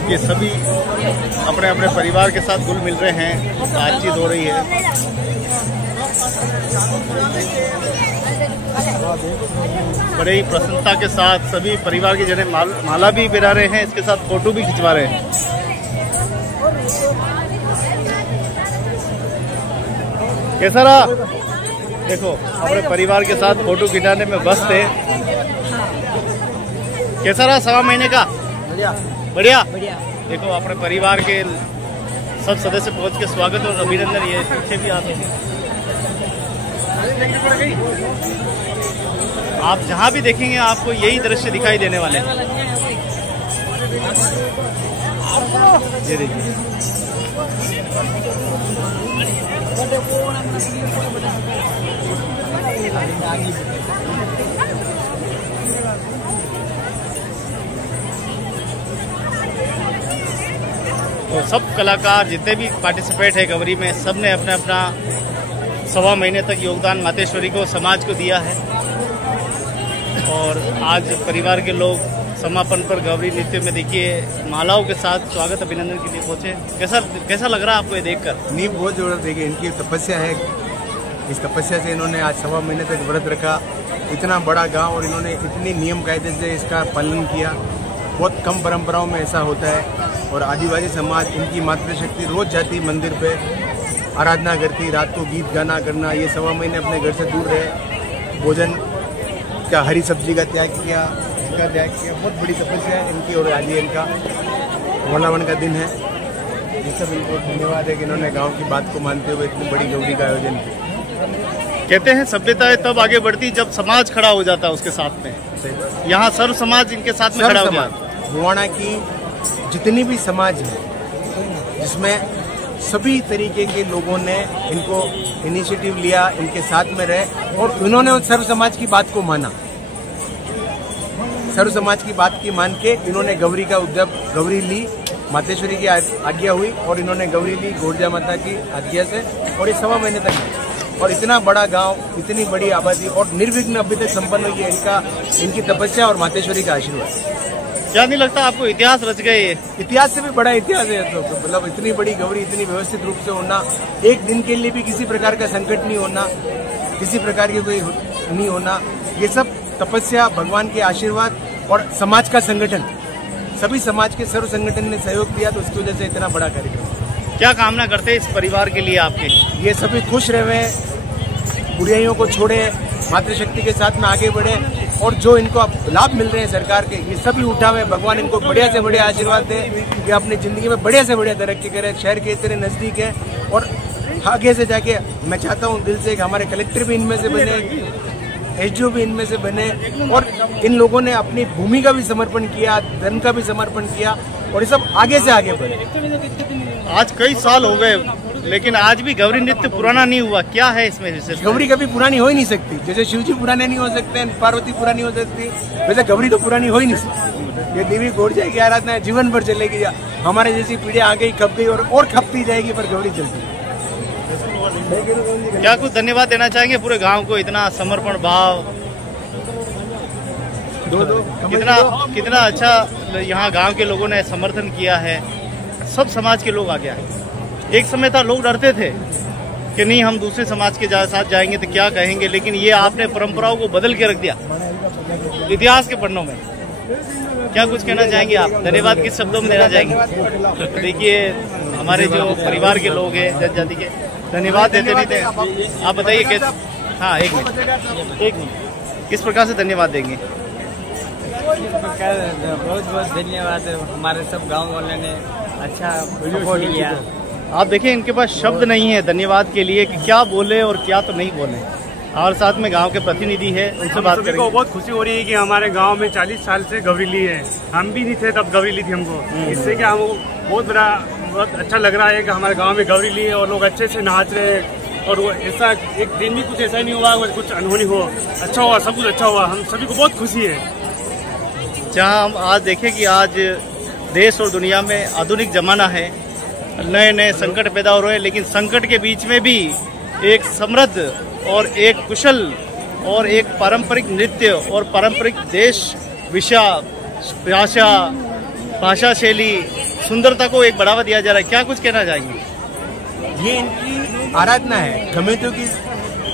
ये सभी अपने अपने परिवार के साथ घुल मिल रहे हैं, बातचीत हो रही है। बड़े ही प्रसन्नता के साथ सभी परिवार के जने माला भी बिरा रहे हैं, इसके साथ फोटो भी खिंचवा रहे हैं। कैसा रहा? देखो अपने परिवार के साथ फोटो खिंचाने में व्यस्त है। कैसा रहा 1.25 महीने का? बढ़िया। देखो अपने परिवार के सब सदस्य पहुंच के स्वागत और अभिनंदन। ये पीछे भी आते हैं। आप जहां भी देखेंगे आपको यही दृश्य दिखाई देने वाले हैं। ये देखिए तो सब कलाकार जितने भी पार्टिसिपेट है गौरी में, सब ने अपना अपना 1.25 महीने तक योगदान मातेश्वरी को, समाज को दिया है। और आज परिवार के लोग समापन पर गौरी नृत्य में देखिए मालाओं के साथ स्वागत अभिनंदन के लिए पहुंचे। कैसा लग रहा है आपको ये देखकर? नहीं, बहुत जरूरत है। इनकी तपस्या है, इस तपस्या से इन्होंने आज 1.25 महीने तक व्रत रखा। इतना बड़ा गांव और इन्होंने इतनी नियम कायदे से इसका पालन किया। बहुत कम परंपराओं में ऐसा होता है। और आदिवासी समाज, इनकी मातृशक्ति रोज जाती मंदिर पे, आराधना करती, रात को गीत गाना करना। ये 1.25 महीने अपने घर से दूर रहे, भोजन का, हरी सब्जी का त्याग किया, इसका त्याग किया। बहुत बड़ी तपस्या है इनकी। और आज ये इनका वरदावन का दिन है। ये सब इनको धन्यवाद है कि इन्होंने गांव की बात को मानते हुए इतनी बड़ी गौरी का आयोजन किया। कहते हैं सभ्यता तब आगे बढ़ती जब समाज खड़ा हो जाता है उसके साथ में। यहाँ सर्व समाज इनके साथ में खड़ा हो गया। भुवाणा की जितनी भी समाज है, जिसमें सभी तरीके के लोगों ने इनको इनिशिएटिव लिया, इनके साथ में रहे और इन्होंने सर्व समाज की बात को माना। सर्व समाज की बात की मान के इन्होंने गौरी का उद्यम, गौरी ली, मातेश्वरी की आज्ञा हुई और इन्होंने गौरी ली गोरजा माता की आज्ञा से। और ये 1.25 महीने तक, और इतना बड़ा गांव, इतनी बड़ी आबादी और निर्विघ्न अभी तक संपन्न हुई है इनकी तपस्या और मातेश्वरी का आशीर्वाद। क्या नहीं लगता आपको इतिहास रच गए? इतिहास से भी बड़ा इतिहास है। तो मतलब इतनी बड़ी गौरी इतनी व्यवस्थित रूप से होना, एक दिन के लिए भी किसी प्रकार का संकट नहीं होना, किसी प्रकार की कोई नहीं होना, ये सब तपस्या, भगवान के आशीर्वाद और समाज का संगठन, सभी समाज के सर्व संगठन ने सहयोग दिया। तो उसकी वजह से इतना बड़ा कार्यक्रम। क्या कामना करते हैं इस परिवार के लिए आपके? ये सभी खुश रहे, बुराइयों को छोड़े, मातृशक्ति के साथ में आगे बढ़े और जो इनको लाभ मिल रहे हैं सरकार के, ये सभी उठावे। भगवान इनको बढ़िया से बढ़िया आशीर्वाद दे कि अपनी जिंदगी में बढ़िया से बढ़िया तरक्की करे। शहर के इतने नजदीक है और आगे से जाके मैं चाहता हूँ दिल से कि हमारे कलेक्टर भी इनमें से बने, एसडीओ भी इनमें से बने और इन लोगों ने अपनी भूमि का भी समर्पण किया, धन का भी समर्पण किया और ये सब आगे से आगे बढ़े। आज कई साल हो गए लेकिन आज भी गौरी नृत्य पुराना नहीं हुआ, क्या है इसमें विशेष? गौरी कभी पुरानी हो ही नहीं सकती। जैसे शिव जी पुराने नहीं हो सकते, पार्वती पुरानी हो सकती, वैसे गौरी तो पुरानी हो ही नहीं सकती। ये देवी गोरजा की आराधना है, जीवन भर चलेगी। हमारे जैसी पीढ़ी आ गई, खप गई और खपती जाएगी, पर गौरी चलती। क्या कुछ धन्यवाद देना चाहेंगे पूरे गांव को, इतना समर्पण भाव, कितना अच्छा यहाँ गांव के लोगों ने समर्थन किया है, सब समाज के लोग आ गया है। एक समय था लोग डरते थे कि नहीं हम दूसरे समाज के साथ जाएंगे तो क्या कहेंगे, लेकिन ये आपने परंपराओं को बदल के रख दिया इतिहास के पन्नों में। क्या कुछ कहना चाहेंगे आप? धन्यवाद किस शब्दों में देना चाहेंगे? देखिए हमारे जो परिवार के लोग हैं जनजाति के, धन्यवाद देते नहीं थे, आप बताइए कैसे? हाँ एक मिनट, किस प्रकार से धन्यवाद देंगे? बहुत बहुत धन्यवाद। हमारे सब गाँव वाले ने अच्छा सपोर्ट किया। आप देखिए इनके पास शब्द नहीं है धन्यवाद के लिए कि क्या बोले और क्या तो नहीं बोले। और साथ में गांव के प्रतिनिधि है, उनसे बात करेंगे। को बहुत खुशी हो रही है कि हमारे गांव में 40 साल से गौरी ली है। हम भी नहीं थे तब गौरी ली थी हमको। इससे क्या हमको बहुत अच्छा लग रहा है कि हमारे गांव में गौरी ली है और लोग अच्छे से नाच रहे हैं। और वो ऐसा एक दिन भी कुछ ऐसा नहीं हुआ, कुछ अनहोनी हो, अच्छा हुआ, सब कुछ अच्छा हुआ। हम सभी को बहुत खुशी है। जहाँ हम आज देखें कि आज देश और दुनिया में आधुनिक जमाना है, नए नए संकट पैदा हो रहे हैं, लेकिन संकट के बीच में भी एक समृद्ध और एक कुशल और एक पारंपरिक नृत्य और पारंपरिक देश भाषा शैली सुंदरता को एक बढ़ावा दिया जा रहा है। क्या कुछ कहना चाहेंगे? ये इनकी आराधना है गमेतों की।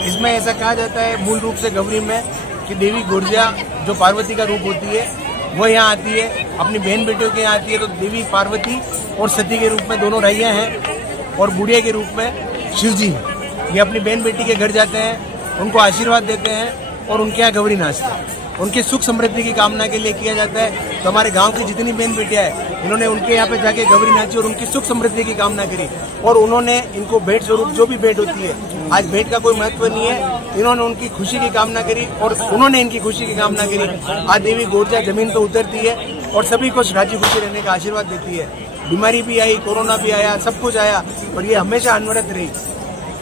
इसमें ऐसा कहा जाता है मूल रूप से गौरी में कि देवी गुर्जा जो पार्वती का रूप होती है वो यहाँ आती है, अपनी बहन बेटियों के यहाँ आती है। तो देवी पार्वती और सती के रूप में दोनों रैया हैं और बुढ़िया के रूप में शिव जी हैं। ये अपनी बहन बेटी के घर जाते हैं, उनको आशीर्वाद देते हैं और उनके यहाँ गौरी नाचते हैं। उनके सुख समृद्धि की कामना के लिए किया जाता है। तो हमारे गांव की जितनी बहन बेटियां हैं, इन्होंने उनके यहाँ पे जाके गौरी नाची और उनकी सुख समृद्धि की कामना करी। और उन्होंने इनको भेंट स्वरूप जो भी भेंट होती है, आज भेंट का कोई महत्व नहीं है, इन्होंने उनकी खुशी की कामना करी और उन्होंने इनकी खुशी की कामना करी। आज देवी गुर्जा जमीन पे उतरती है और सभी को राजी खुशी रहने का आशीर्वाद देती है। बीमारी भी आई, कोरोना भी आया, सब कुछ आया, और ये हमेशा अनवरत रही।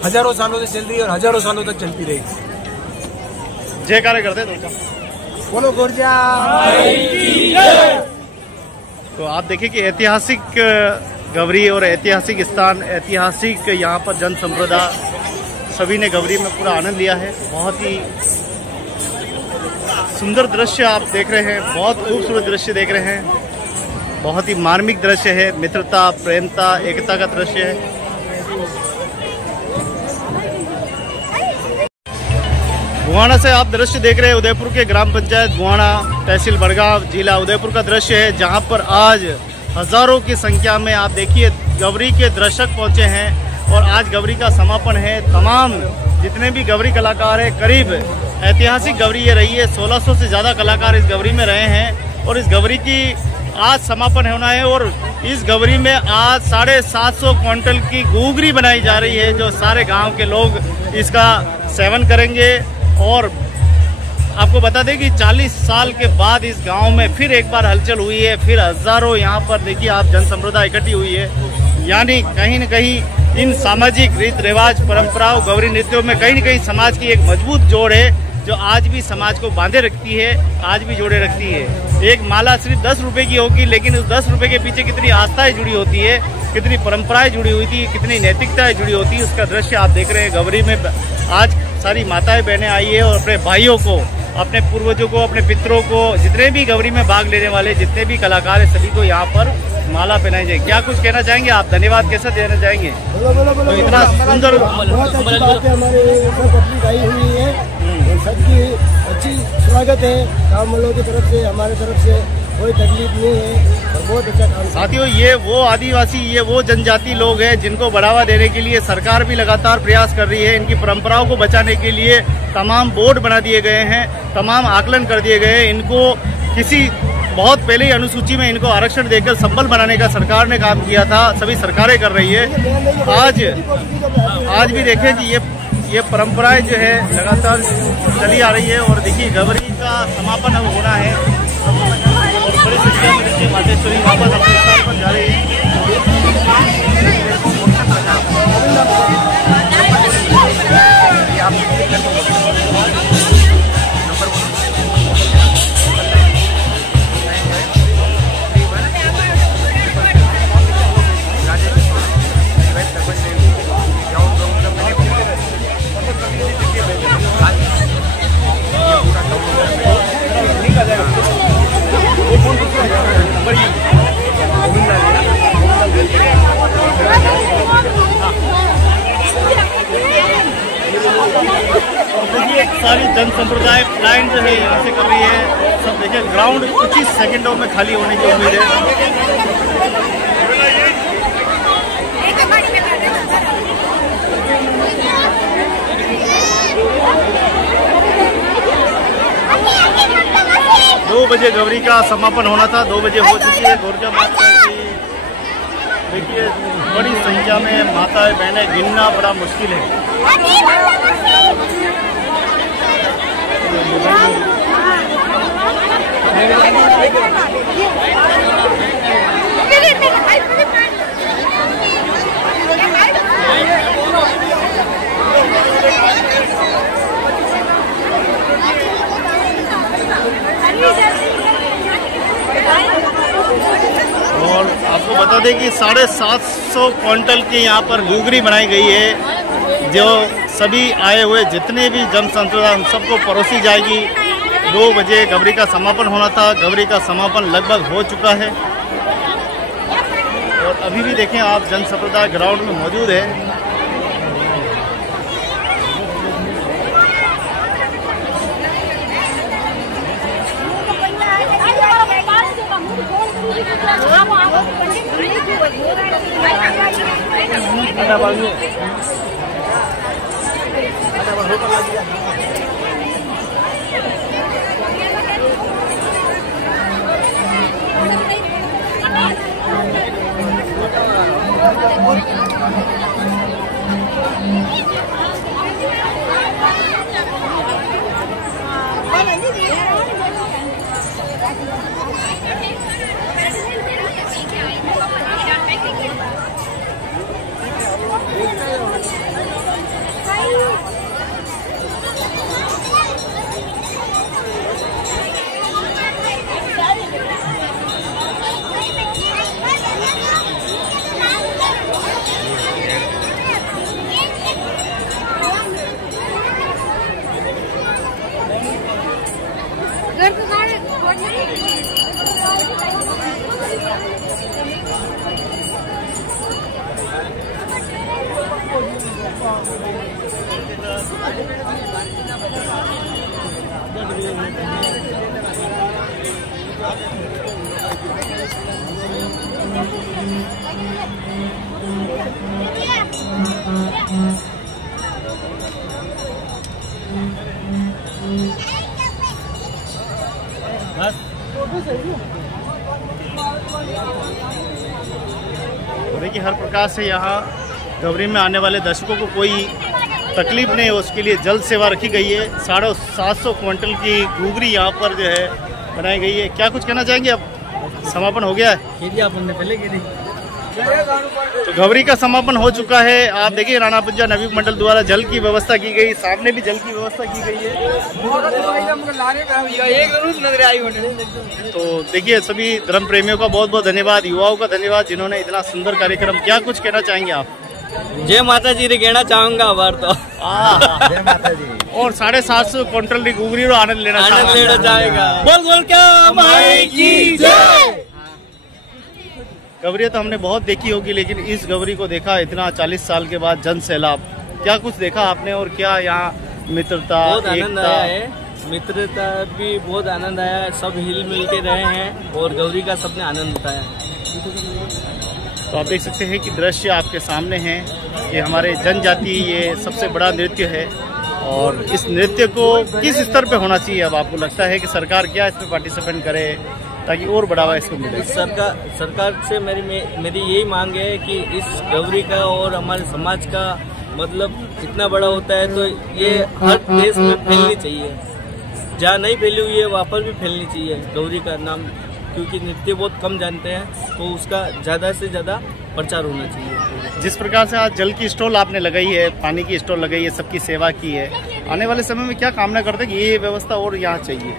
हजारों सालों से चल रही है और हजारों सालों तक चलती रहेगी। जयकारा करते हैं। बोलो गुर्जा। तो आप देखिए कि ऐतिहासिक गौरी और ऐतिहासिक स्थान, ऐतिहासिक यहाँ पर जन संप्रदाय सभी ने गौरी में पूरा आनंद लिया है। बहुत ही सुंदर दृश्य आप देख रहे हैं, बहुत खूबसूरत दृश्य देख रहे हैं, बहुत ही मार्मिक दृश्य है, मित्रता, प्रेमता, एकता का दृश्य है। बुहाना से आप दृश्य देख रहे हैं उदयपुर के ग्राम पंचायत बुहाना, तहसील बड़गांव, जिला उदयपुर का दृश्य है, जहां पर आज हजारों की संख्या में आप देखिए गौरी के दर्शक पहुंचे हैं और आज गौरी का समापन है। तमाम जितने भी गौरी कलाकार हैं, करीब ऐतिहासिक गौरी ये रही है, 1600 से ज़्यादा कलाकार इस गौरी में रहे हैं और इस गौरी की आज समापन होना है। और इस गौरी में आज 750 क्विंटल की घूघरी बनाई जा रही है, जो सारे गांव के लोग इसका सेवन करेंगे। और आपको बता दें कि 40 साल के बाद इस गांव में फिर एक बार हलचल हुई है, फिर हजारों यहाँ पर देखिए आप जन समुदाय इकट्ठी हुई है। यानी कहीं न कहीं इन सामाजिक रीत रिवाज, परंपराओं, गौरी नृत्यों में कहीं न कहीं समाज की एक मजबूत जोड़ है, जो आज भी समाज को बांधे रखती है, आज भी जोड़े रखती है। एक माला सिर्फ 10 रुपए की होगी, लेकिन उस 10 रुपए के पीछे कितनी आस्थाएं जुड़ी होती है, कितनी परंपराएं जुड़ी हुई थी, कितनी नैतिकताएं जुड़ी होती है, उसका दृश्य आप देख रहे हैं। गौरी में आज सारी माताएं बहनें आई है और अपने भाइयों को, अपने पूर्वजों को, अपने पितरों को, जितने भी गौरी में भाग लेने वाले जितने भी कलाकार हैं, सभी को यहाँ पर माला पहनाई जाएगी। क्या कुछ कहना चाहेंगे आप? धन्यवाद कैसे देना चाहेंगे? तो इतना सुंदर, बहुत अच्छी बात है, हमारे पब्लिक आई हुई है, सबकी अच्छी स्वागत है। गाँव वालों की तरफ से, हमारे तरफ से कोई तकलीफ नहीं है और बहुत अच्छा काम। साथियों, ये वो आदिवासी, ये वो जनजाति लोग हैं जिनको बढ़ावा देने के लिए सरकार भी लगातार प्रयास कर रही है। इनकी परंपराओं को बचाने के लिए तमाम बोर्ड बना दिए गए हैं, तमाम आकलन कर दिए गए हैं। इनको किसी बहुत पहले ही अनुसूची में इनको आरक्षण देकर संबल बनाने का सरकार ने काम किया था, सभी सरकारें कर रही है। आज भी देखें कि ये परंपराएं जो है लगातार चली आ रही है। और देखिए गौरी का समापन अब होना है और बड़ी संख्या में देखिए मातेश्वरी वापस अपने स्थान पर जा रही है। सारी जन संप्रदाय प्लान जो है यहाँ से कर रही है। सब देखिए ग्राउंड कुछ ही सेकंडों में खाली होने की उम्मीद है। दो बजे गौरी का समापन होना था, 2 बजे हो चुकी है। गुर्जा माता की देखिए बड़ी संख्या में माताएं बहनें, गिनना बड़ा मुश्किल है। और आपको बता दें कि 750 क्विंटल की यहाँ पर घुघरी बनाई गई है, जो सभी आए हुए जितने भी जन संप्रदाय उन सबको परोसी जाएगी। 2 बजे गवरी का समापन होना था, गवरी का समापन लगभग हो चुका है। और अभी भी देखें आप जन संप्रदाय ग्राउंड में मौजूद है। देखिए हर प्रकार से यहाँ गवरी में आने वाले दर्शकों को कोई तकलीफ नहीं है, उसके लिए जल सेवा रखी गई है। 750 क्विंटल की घुघरी यहाँ पर जो है बनाई गई है। क्या कुछ कहना चाहेंगे? अब समापन हो गया है, तो गवरी का समापन हो चुका है। आप देखिए राणा पुंजा नवी मंडल द्वारा जल की व्यवस्था की गई, सामने भी जल की व्यवस्था की गई है। तो देखिए सभी धर्म प्रेमियों का बहुत बहुत धन्यवाद, युवाओं का धन्यवाद जिन्होंने इतना सुंदर कार्यक्रम। क्या कुछ कहना चाहेंगे आप? जय माता जी रे कहना चाहूंगा बार तो जय माता जी। और 750 क्विंटल की घुघरी और आनंद लेना चाहेगा। बोल बोल क्या माई की जय। गवरी तो हमने बहुत देखी होगी, लेकिन इस गवरी को देखा इतना 40 साल के बाद जन सैलाब। क्या कुछ देखा आपने और क्या यहाँ मित्रता, बहुत आनंद आया है, मित्रता भी बहुत आनंद आया है। सब हिल मिल के रहे हैं और गवरी का सबने आनंद उठाया। तो आप देख सकते हैं कि दृश्य आपके सामने है। ये हमारे जनजाति ये सबसे बड़ा नृत्य है और इस नृत्य को किस स्तर पे होना चाहिए? अब आपको लगता है कि सरकार क्या इसमें पार्टिसिपेट करे ताकि और बढ़ावा इसको मिले? सरकार से मेरी यही मांग है कि इस गवरी का और हमारे समाज का मतलब इतना बड़ा होता है तो ये हर देश में फैलनी चाहिए। जहाँ नहीं फैली हुई है वहाँ पर भी फैलनी चाहिए गवरी का नाम, क्योंकि नृत्य बहुत कम जानते हैं तो उसका ज़्यादा से ज़्यादा प्रचार होना चाहिए। जिस प्रकार से आज जल की स्टॉल आपने लगाई है, पानी की स्टॉल लगाई है, सबकी सेवा की है, आने वाले समय में क्या कामना करते हैं कि ये व्यवस्था और यहाँ चाहिए?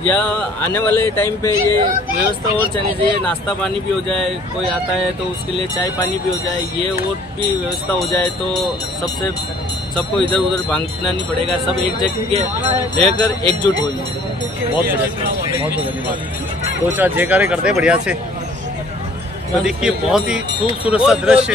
या आने वाले टाइम पे ये व्यवस्था और चलनी चाहिए। नाश्ता पानी भी हो जाए, कोई आता है तो उसके लिए चाय पानी भी हो जाए, ये और भी व्यवस्था हो जाए तो सबको इधर उधर भागना नहीं पड़ेगा। सब एक जगह रहकर एकजुट हो जाए। बहुत धन्यवाद। 2-4 जयकारे करते बढ़िया से। तो देखिए बहुत ही खूबसूरत सा दृश्य।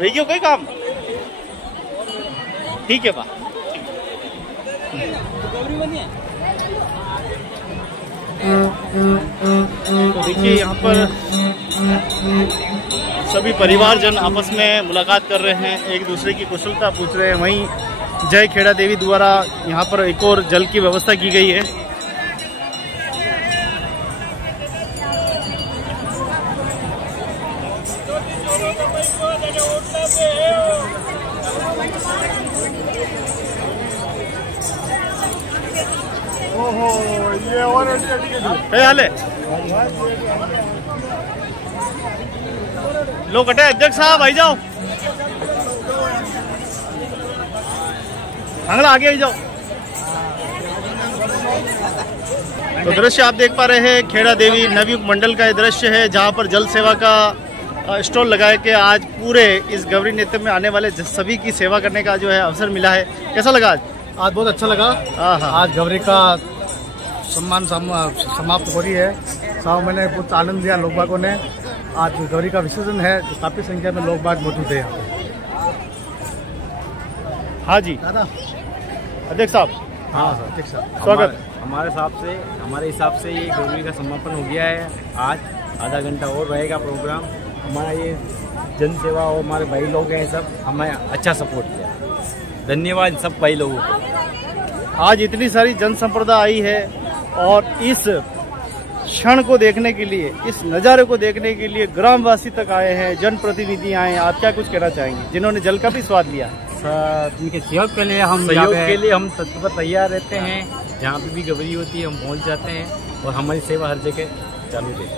भैया कोई काम ठीक है बा। तो देखिए यहाँ पर सभी परिवारजन आपस में मुलाकात कर रहे हैं, एक दूसरे की कुशलता पूछ रहे हैं। वहीं जय खेड़ा देवी द्वारा यहाँ पर एक और जल की व्यवस्था की गई है। ये हाल है लोग कटे अध्यक्ष साहब आई जाओ, अंगला आगे आई जाओ। तो दृश्य आप देख पा रहे हैं खेड़ा देवी नवयुग मंडल का ये दृश्य है, जहां पर जल सेवा का स्टॉल लगा के आज पूरे इस गौरी नृत्य में आने वाले सभी की सेवा करने का जो है अवसर मिला है। कैसा लगा आज? आज बहुत अच्छा लगा। आज गौरी का सम्मान समाप्त हो रही है। 100 महीने बहुत आनंद लिया लोग बागों ने। आज गौरी का विसर्जन है तो काफी संख्या में लोग बाग मौजूद है यहाँ पे। हाँ जी दादा अध्यक्ष साहब। हाँ सर अध्यक्ष साहब स्वागत। हमारे हिसाब से ये गौरी का समापन हो गया है। आज आधा घंटा और रहेगा प्रोग्राम। हमारा ये जन सेवा और हमारे भाई लोग हैं सब हमें अच्छा सपोर्ट किया। धन्यवाद सब भाई लोगों को। आज इतनी सारी जन संप्रदाय आई है और इस क्षण को देखने के लिए, इस नज़ारे को देखने के लिए ग्रामवासी तक आए हैं, जनप्रतिनिधि आए हैं। आप क्या कुछ कहना चाहेंगे जिन्होंने जल का भी स्वाद लिया? उनके सहयोग के लिए हम तत्पर तैयार रहते हैं। जहाँ पे भी गौरी होती है हम पहुँच जाते हैं और हमारी सेवा हर जगह चालू रहती है।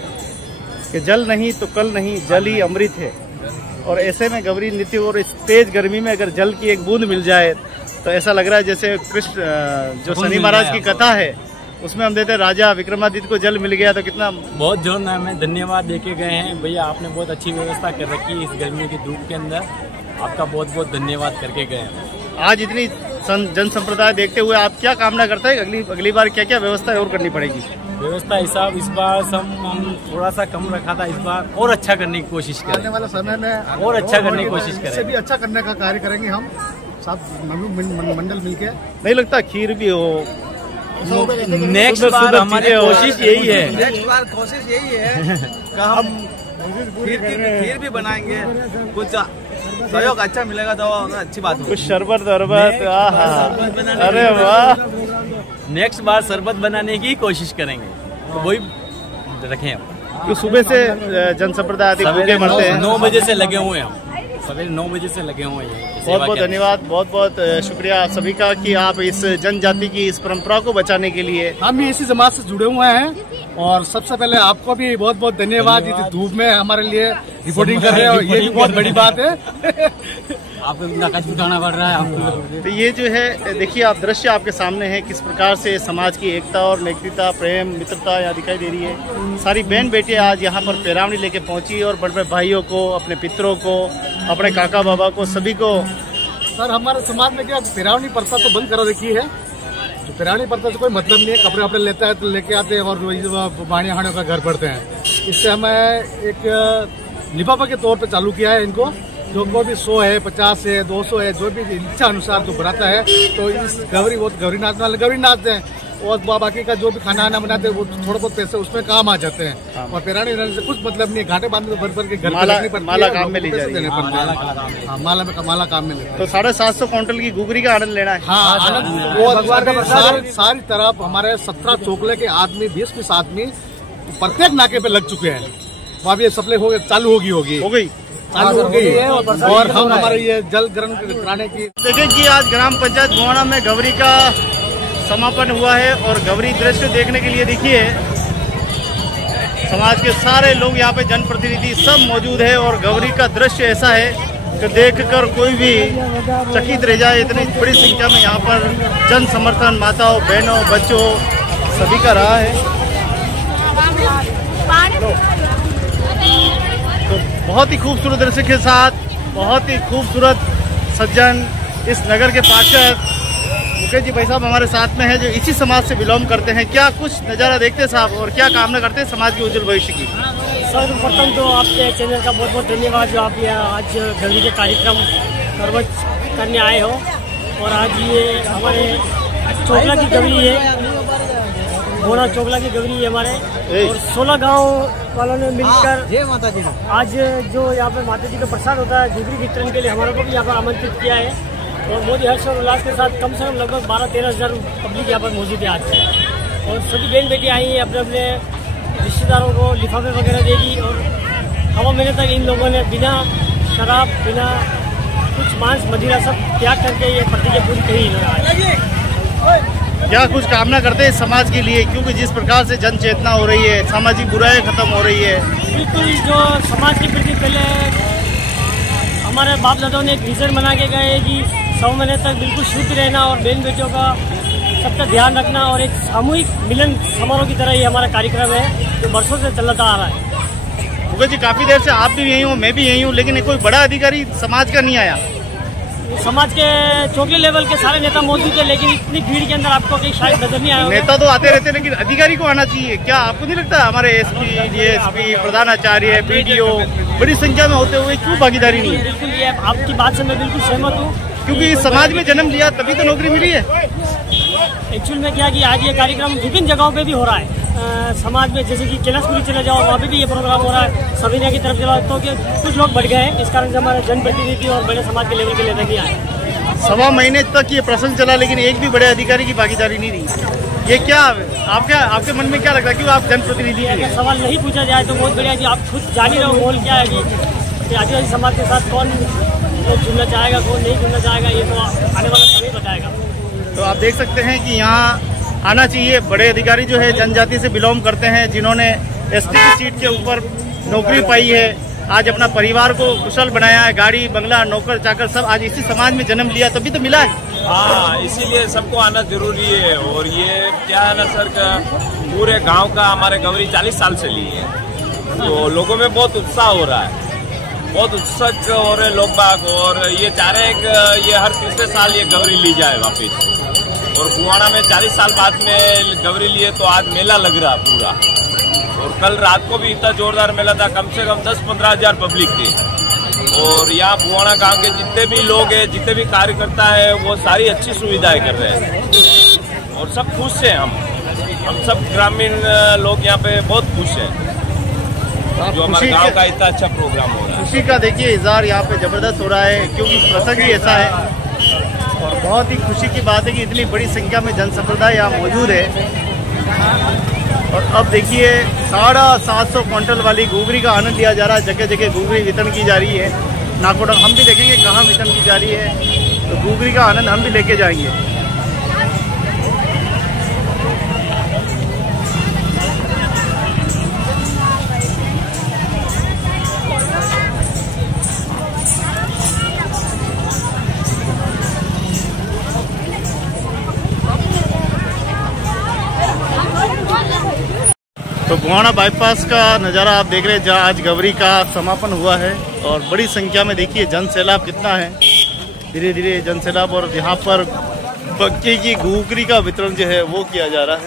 कि जल नहीं तो कल नहीं, जल ही अमृत है। और ऐसे में गौरी नृत्य और इस तेज गर्मी में अगर जल की एक बूंद मिल जाए तो ऐसा लग रहा है जैसे कृष्ण जो शनि महाराज की कथा है उसमें हम देते राजा विक्रमादित्य को जल मिल गया तो कितना बहुत जोर नाम है। धन्यवाद देके गए हैं भैया, आपने बहुत अच्छी व्यवस्था कर रखी है इस गर्मी की धूप के अंदर। आपका बहुत बहुत धन्यवाद करके गए हैं। आज इतनी जन संप्रदाय देखते हुए आप क्या कामना करते हैं? अगली बार क्या क्या व्यवस्था और करनी पड़ेगी? व्यवस्था हिसाब इस बार हम थोड़ा सा कम रखा था, इस बार और अच्छा करने की कोशिश करें। आने वाले समय में और अच्छा करने की कोशिश करें। इससे भी अच्छा करने का कार्य करेंगे हम सब मंडल मिलके। नहीं लगता खीर भी हो? नेक्स्ट बार हमारी कोशिश यही है। नेक्स्ट बार कोशिश यही है कि हम खीर भी बनाएंगे। कुछ सहयोग अच्छा मिलेगा तो अच्छी बात है। कुछ शरबत वरबत। अरे वाह। नेक्स्ट बार शरबत बनाने की कोशिश करेंगे तो वही रखें हम। तो सुबह से जन संप्रदाय भूखे मरते हैं। 9 बजे से लगे हुए हैं हम, सवेरे 9 बजे से लगे हुए हैं। बहुत बहुत धन्यवाद, बहुत बहुत शुक्रिया सभी का कि आप इस जनजाति की इस परंपरा को बचाने के लिए। हम भी इसी समाज से जुड़े हुए हैं और सबसे पहले आपको भी बहुत बहुत धन्यवाद। धूप में हमारे लिए रिपोर्टिंग कर रहे हो, ये भी बहुत बड़ी बात है। आपको इतना कष्ट उठाना पड़ रहा है आपको। तो ये जो है देखिए आप दृश्य आपके सामने है किस प्रकार से समाज की एकता और नैतिकता, प्रेम, मित्रता यहाँ दिखाई दे रही है। सारी बहन बेटियां आज यहाँ पर पेरावनी लेके पहुंची और बड़े बड़े भाइयों को, अपने पितरों को, अपने काका बाबा को, सभी को। सर हमारे समाज में क्या पेरावनी प्रथा तो बंद करा रखी है। तो पेरावनी प्रथा से कोई मतलब नहीं है। कपड़े वपड़े लेता है तो लेके आते हैं और बाणिया हाड़ियों का घर पड़ते हैं। इससे हमें एक लिफाफा के तौर पर चालू किया है इनको। जो को भी 100 है, 50 है, 200 है, जो भी इच्छा अनुसार जो बनाता है तो इस गौरी नाच वाले गौरी नाचते हैं और बाकी का जो भी खाना आना बनाते हैं वो थोड़ा बहुत पैसे उसमें काम आ जाते हैं। और पेरावनी रहने से कुछ मतलब नहीं है। घाटे बांधे तो भर के घर माला काम में ली जा रही है। माला काम में लेते हैं। तो 750 क्विंटल की गुगरी का आनंद लेना है। हाँ आनंद वो सारी तरफ हमारे 17 चोकले के आदमी, 20-20 आदमी प्रत्येक नाके पे लग चुके हैं। वहाँ भी सप्लाई हो गई, चालू हो गई और हम हमारे ये जल ग्रहण कराने की। देखें कि आज ग्राम पंचायत भुवाना में गौरी का समापन हुआ है और गौरी दृश्य देखने के लिए देखिए समाज के सारे लोग यहाँ पे जनप्रतिनिधि सब मौजूद है और गौरी का दृश्य ऐसा है कि देखकर कोई भी चकित रह जाए। इतनी बड़ी संख्या में यहाँ पर जन समर्थन माताओं, बहनों, बच्चों सभी का रहा है। तो बहुत ही खूबसूरत दृश्य के साथ बहुत ही खूबसूरत सज्जन इस नगर के पार्षद मुकेश जी भाई साहब हमारे साथ में है जो इसी समाज से बिलोंग करते हैं। क्या कुछ नज़ारा देखते हैं साहब और क्या कामना करते हैं समाज के उज्जवल भविष्य की? सर्वप्रथम तो आपके चैनल का बहुत बहुत धन्यवाद जो आप यहाँ आज गौरी के कार्यक्रम करने आए हो। और आज ये हमारे चोकला की गौरी है, बोना चोकला की गौरी है हमारे, और 16 गांव वालों ने मिलकर जय माता जी आज जो यहाँ पे माता जी का प्रसाद होता है गुगरी वितरण के लिए हमारे को भी यहाँ पर आमंत्रित किया है। और मोदी हर्ष और उल्लास के साथ कम से कम लगभग 12-13 हज़ार पब्लिक यहाँ पर मौजूद है आज से। और सभी बहन बेटी आई हैं, अपने अपने रिश्तेदारों को लिफाफे वगैरह देगी। और हवा महीने तक इन लोगों ने बिना शराब, बिना कुछ मांस मदिरा सब त्याग करके ये प्रतिज्ञा पूरी करी है। क्या कुछ कामना करते हैं समाज के लिए, क्योंकि जिस प्रकार से जन चेतना हो रही है, सामाजिक बुराई खत्म हो रही है? बिल्कुल, जो समाज के प्रति पहले हमारे बाप दादाओं ने एक विजन बना के गए कि 100 महीने तक बिल्कुल शुद्ध रहना और बहन बेटियों का सबका ध्यान रखना और एक सामूहिक मिलन समारोह की तरह ये हमारा कार्यक्रम है जो वर्षों से चलता आ रहा है। भूपेश जी, काफी देर से आप भी यही हो, मैं भी यही हूँ, लेकिन कोई बड़ा अधिकारी समाज का नहीं आया। समाज के चौके लेवल के सारे नेता मौजूद है, लेकिन इतनी भीड़ के अंदर आपको कहीं शायद नजर नहीं आया। नेता तो आते रहते हैं, लेकिन अधिकारी को आना चाहिए। क्या आपको नहीं लगता हमारे एसपी, डीएसपी, प्रधानाचार्य, बीडीओ बड़ी संख्या में होते हुए क्यों भागीदारी नहीं है? बिल्कुल, ये आपकी बात से मैं बिल्कुल सहमत हूँ, क्योंकि समाज में जन्म लिया तभी तो नौकरी मिली है। एक्चुअल में क्या कि आज ये कार्यक्रम विभिन्न जगहों पे भी हो रहा है समाज में, जैसे कि कैलाशपुरी चले जाओ, वहाँ पे भी ये प्रोग्राम हो रहा है। सविनिया की तरफ चला तो कुछ लोग बढ़ गए हैं, इस कारण से हमारे जनप्रतिनिधि और बड़े समाज के लेवल के लेकर नहीं आए। 1.25 महीने तक ये प्रश्न चला, लेकिन एक भी बड़े अधिकारी की भागीदारी नहीं रही। ये क्या आपके मन में क्या लगता है, क्यों आप जनप्रतिनिधि हैं? सवाल नहीं पूछा जाए तो बहुत बढ़िया जी, आप खुद जान ही रहो माहौल क्या है कि आदिवासी समाज के साथ कौन लोग जुड़ना चाहेगा, कौन नहीं जुड़ना चाहेगा, ये तो आने वाला समय बताएगा। तो आप देख सकते हैं कि यहाँ आना चाहिए। बड़े अधिकारी जो है जनजाति से बिलोंग करते हैं, जिन्होंने एसटी की सीट के ऊपर नौकरी पाई है, आज अपना परिवार को कुशल बनाया है, गाड़ी बंगला नौकर चाकर सब आज इसी समाज में जन्म लिया, तभी तो मिला है। हाँ, इसीलिए सबको आना जरूरी है। और ये क्या है ना सर, का पूरे गांव का हमारे गौरी 40 साल से ली है, तो लोगों में बहुत उत्साह हो रहा है, बहुत उत्सुक हो रहे लोग बाग। और ये चाह रहे हैं कि ये हर तीसरे साल ये गौरी ली जाए वापिस। और बुआना में 40 साल बाद में गौरी लिए, तो आज मेला लग रहा पूरा। और कल रात को भी इतना जोरदार मेला था, कम से कम 10-15 हज़ार पब्लिक थी। और यहाँ बुआना गांव के जितने भी लोग हैं, जितने भी कार्यकर्ता है, वो सारी अच्छी सुविधाएं कर रहे हैं और सब खुश हैं। हम सब ग्रामीण लोग यहाँ पे बहुत खुश हैं जो हमारे गांव का इतना अच्छा प्रोग्राम हो रहा है। खुशी का देखिए इजहार यहाँ पे जबरदस्त हो रहा है, क्योंकि प्रसंग ही ऐसा है। और बहुत ही खुशी की बात है कि इतनी बड़ी संख्या में जन संप्रदाय यहाँ मौजूद है। और अब देखिए 750 क्विंटल वाली घुघरी का आनंद लिया जा रहा है। जगह जगह घुघरी वितरण की जा रही है। नाकोड़ा हम भी देखेंगे कहाँ वितरण की जा रही है, तो घुघरी का आनंद हम भी लेके जाएंगे। तो बुआना बाईपास का नज़ारा आप देख रहे हैं, जहाँ आज गौरी का समापन हुआ है। और बड़ी संख्या में देखिए जन सैलाब कितना है, धीरे धीरे जन सैलाब। और यहाँ पर बक्के की घुघरी का वितरण जो है वो किया जा रहा है।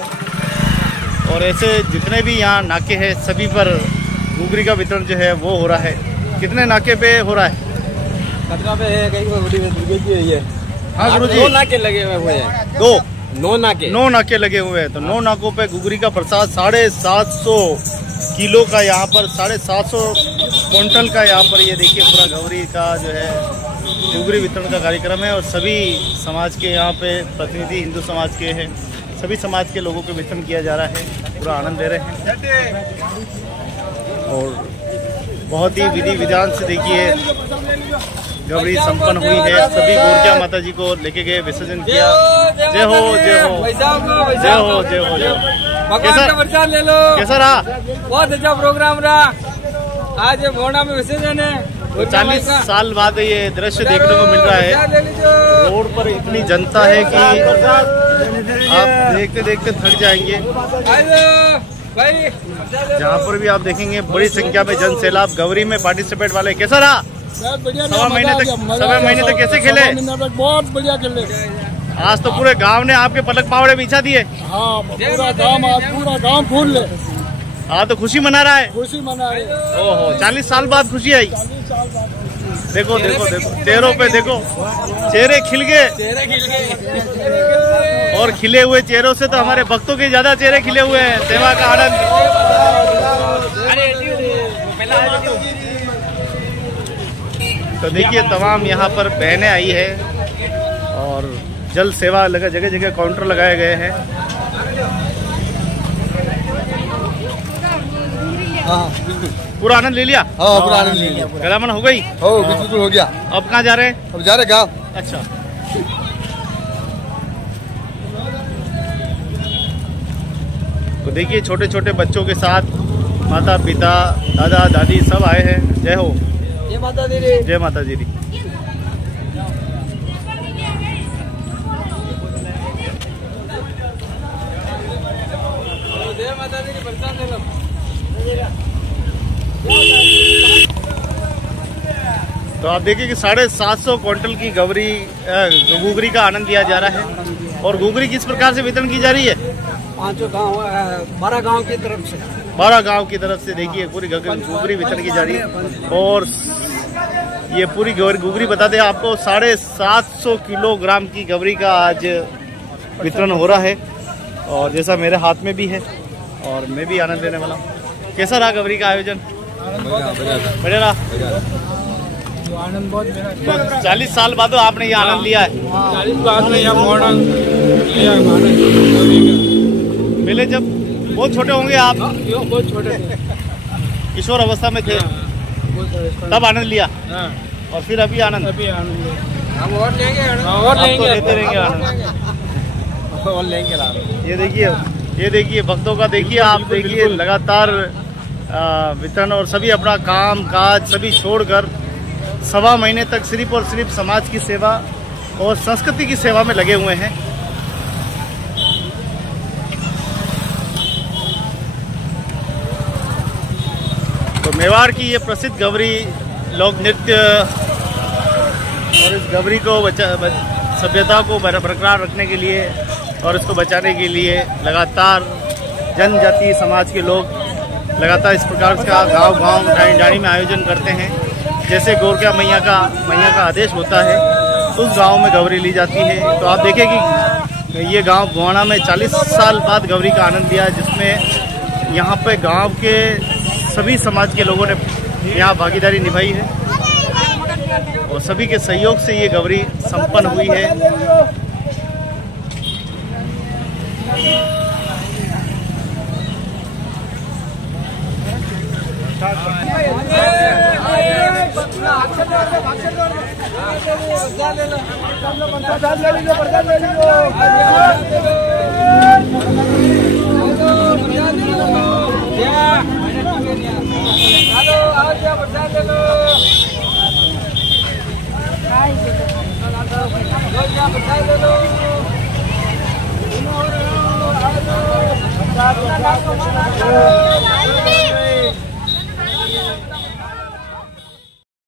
और ऐसे जितने भी यहाँ नाके हैं सभी पर घुघरी का वितरण जो है वो हो रहा है। कितने नाके पे हो रहा है? कटरा पे है, कहीं हाँ गुरु जी, 2 नाके लगे हुए हैं। 9 नाके लगे हुए हैं। तो 9 नाकों पे घुघरी का प्रसाद 750 किलो का, यहाँ पर 750 क्विंटल का यहाँ पर ये देखिए पूरा गौरी का जो है घुघरी वितरण का कार्यक्रम है। और सभी समाज के यहाँ पे प्रतिनिधि हिंदू समाज के हैं, सभी समाज के लोगों को वितरण किया जा रहा है, पूरा आनंद ले रहे हैं। और बहुत ही विधि विधान से देखिए गौरी संपन्न हुई है। सभी गोरखिया माता जी को लेके गए, विसर्जन किया। जय हो जय हो जय हो जय हो जय हो। भगवान का प्रसाद ले लो। कैसा रहा? बहुत अच्छा प्रोग्राम रहा। आज भोना में विसर्जन है। तो 40 साल बाद ये दृश्य देखने को मिल रहा है। रोड पर इतनी जनता है कि आप देखते देखते थक जाएंगे। जहाँ पर भी आप देखेंगे बड़ी संख्या में जन सैलाब गौरी में पार्टिसिपेट वाले। कैसा रहा? 1.25 महीने तक कैसे खेले? बहुत बढ़िया खेले। आज तो पूरे गांव ने आपके पलक पावड़े बिछा दिए। हाँ, पूरा गांव फूल ले। हाँ, तो खुशी मना रहा है। खुशी मना रहे। ओहो, 40 साल बाद खुशी आई। देखो देखो देखो चेहरों पे देखो, चेहरे खिल गए। और खिले हुए चेहरों से तो हमारे भक्तों के ज्यादा चेहरे खिले हुए हैं। सेवा का आनंद। तो देखिए तमाम यहाँ पर बहनें आई है और जल सेवा लगा, जगह जगह काउंटर लगाए गए हैं। पूरा आनंद ले लिया? हाँ, पूरा आनंद ले लिया। गलामन हो गई? हो, बिल्कुल हो गया। अब कहाँ जा रहे हैं? अब जा रहे गाँव। अच्छा, तो देखिए छोटे छोटे बच्चों के साथ माता पिता दादा दादी सब आए हैं। जय हो। जय माता दी। जय माता दी। तो आप देखिए कि 750 क्विंटल की गुगरी का आनंद लिया जा रहा है। और गुगरी किस प्रकार से वितरण की जा रही है? 12 गांव की तरफ से। 12 गांव की तरफ से देखिए पूरी गुगरी वितरण की जा रही है। और ये पूरी गुगरी बता दें आपको 750 किलोग्राम की गवरी का आज वितरण हो रहा है। और जैसा मेरे हाथ में भी है और मैं भी आनंद लेने वाला हूँ। कैसा रहा गवरी का आयोजन? बढ़िया रहा। आनंद बहुत तो 40 साल बाद आपने ये आनंद लिया है? 40 बाद में लिया पहले जब बहुत छोटे होंगे आप? बहुत छोटे किशोर अवस्था में थे तब आनंद लिया? और फिर अभी आनंद? हम और लेंगे लेते रहेंगे आनंद। और लेंगे। ये देखिए भक्तों का देखिए आप देखिए लगातार वितरण और सभी अपना काम काज सभी छोड़कर 1.25 महीने तक सिर्फ और सिर्फ समाज की सेवा और संस्कृति की सेवा में लगे हुए हैं। तो मेवाड़ की ये प्रसिद्ध गवरी लोक नृत्य और इस गवरी को सभ्यता को बरकरार रखने के लिए और इसको बचाने के लिए लगातार जनजातीय समाज के लोग लगातार इस प्रकार का गांव डाणी में आयोजन करते हैं। जैसे गोरखा मैया का आदेश होता है उस गांव में गवरी ली जाती है। तो आप देखें कि ये गांव बुहाना में 40 साल बाद गवरी का आनंद लिया, जिसमें यहाँ पे गांव के सभी समाज के लोगों ने यहाँ भागीदारी निभाई है और सभी के सहयोग से ये गवरी संपन्न हुई है। लो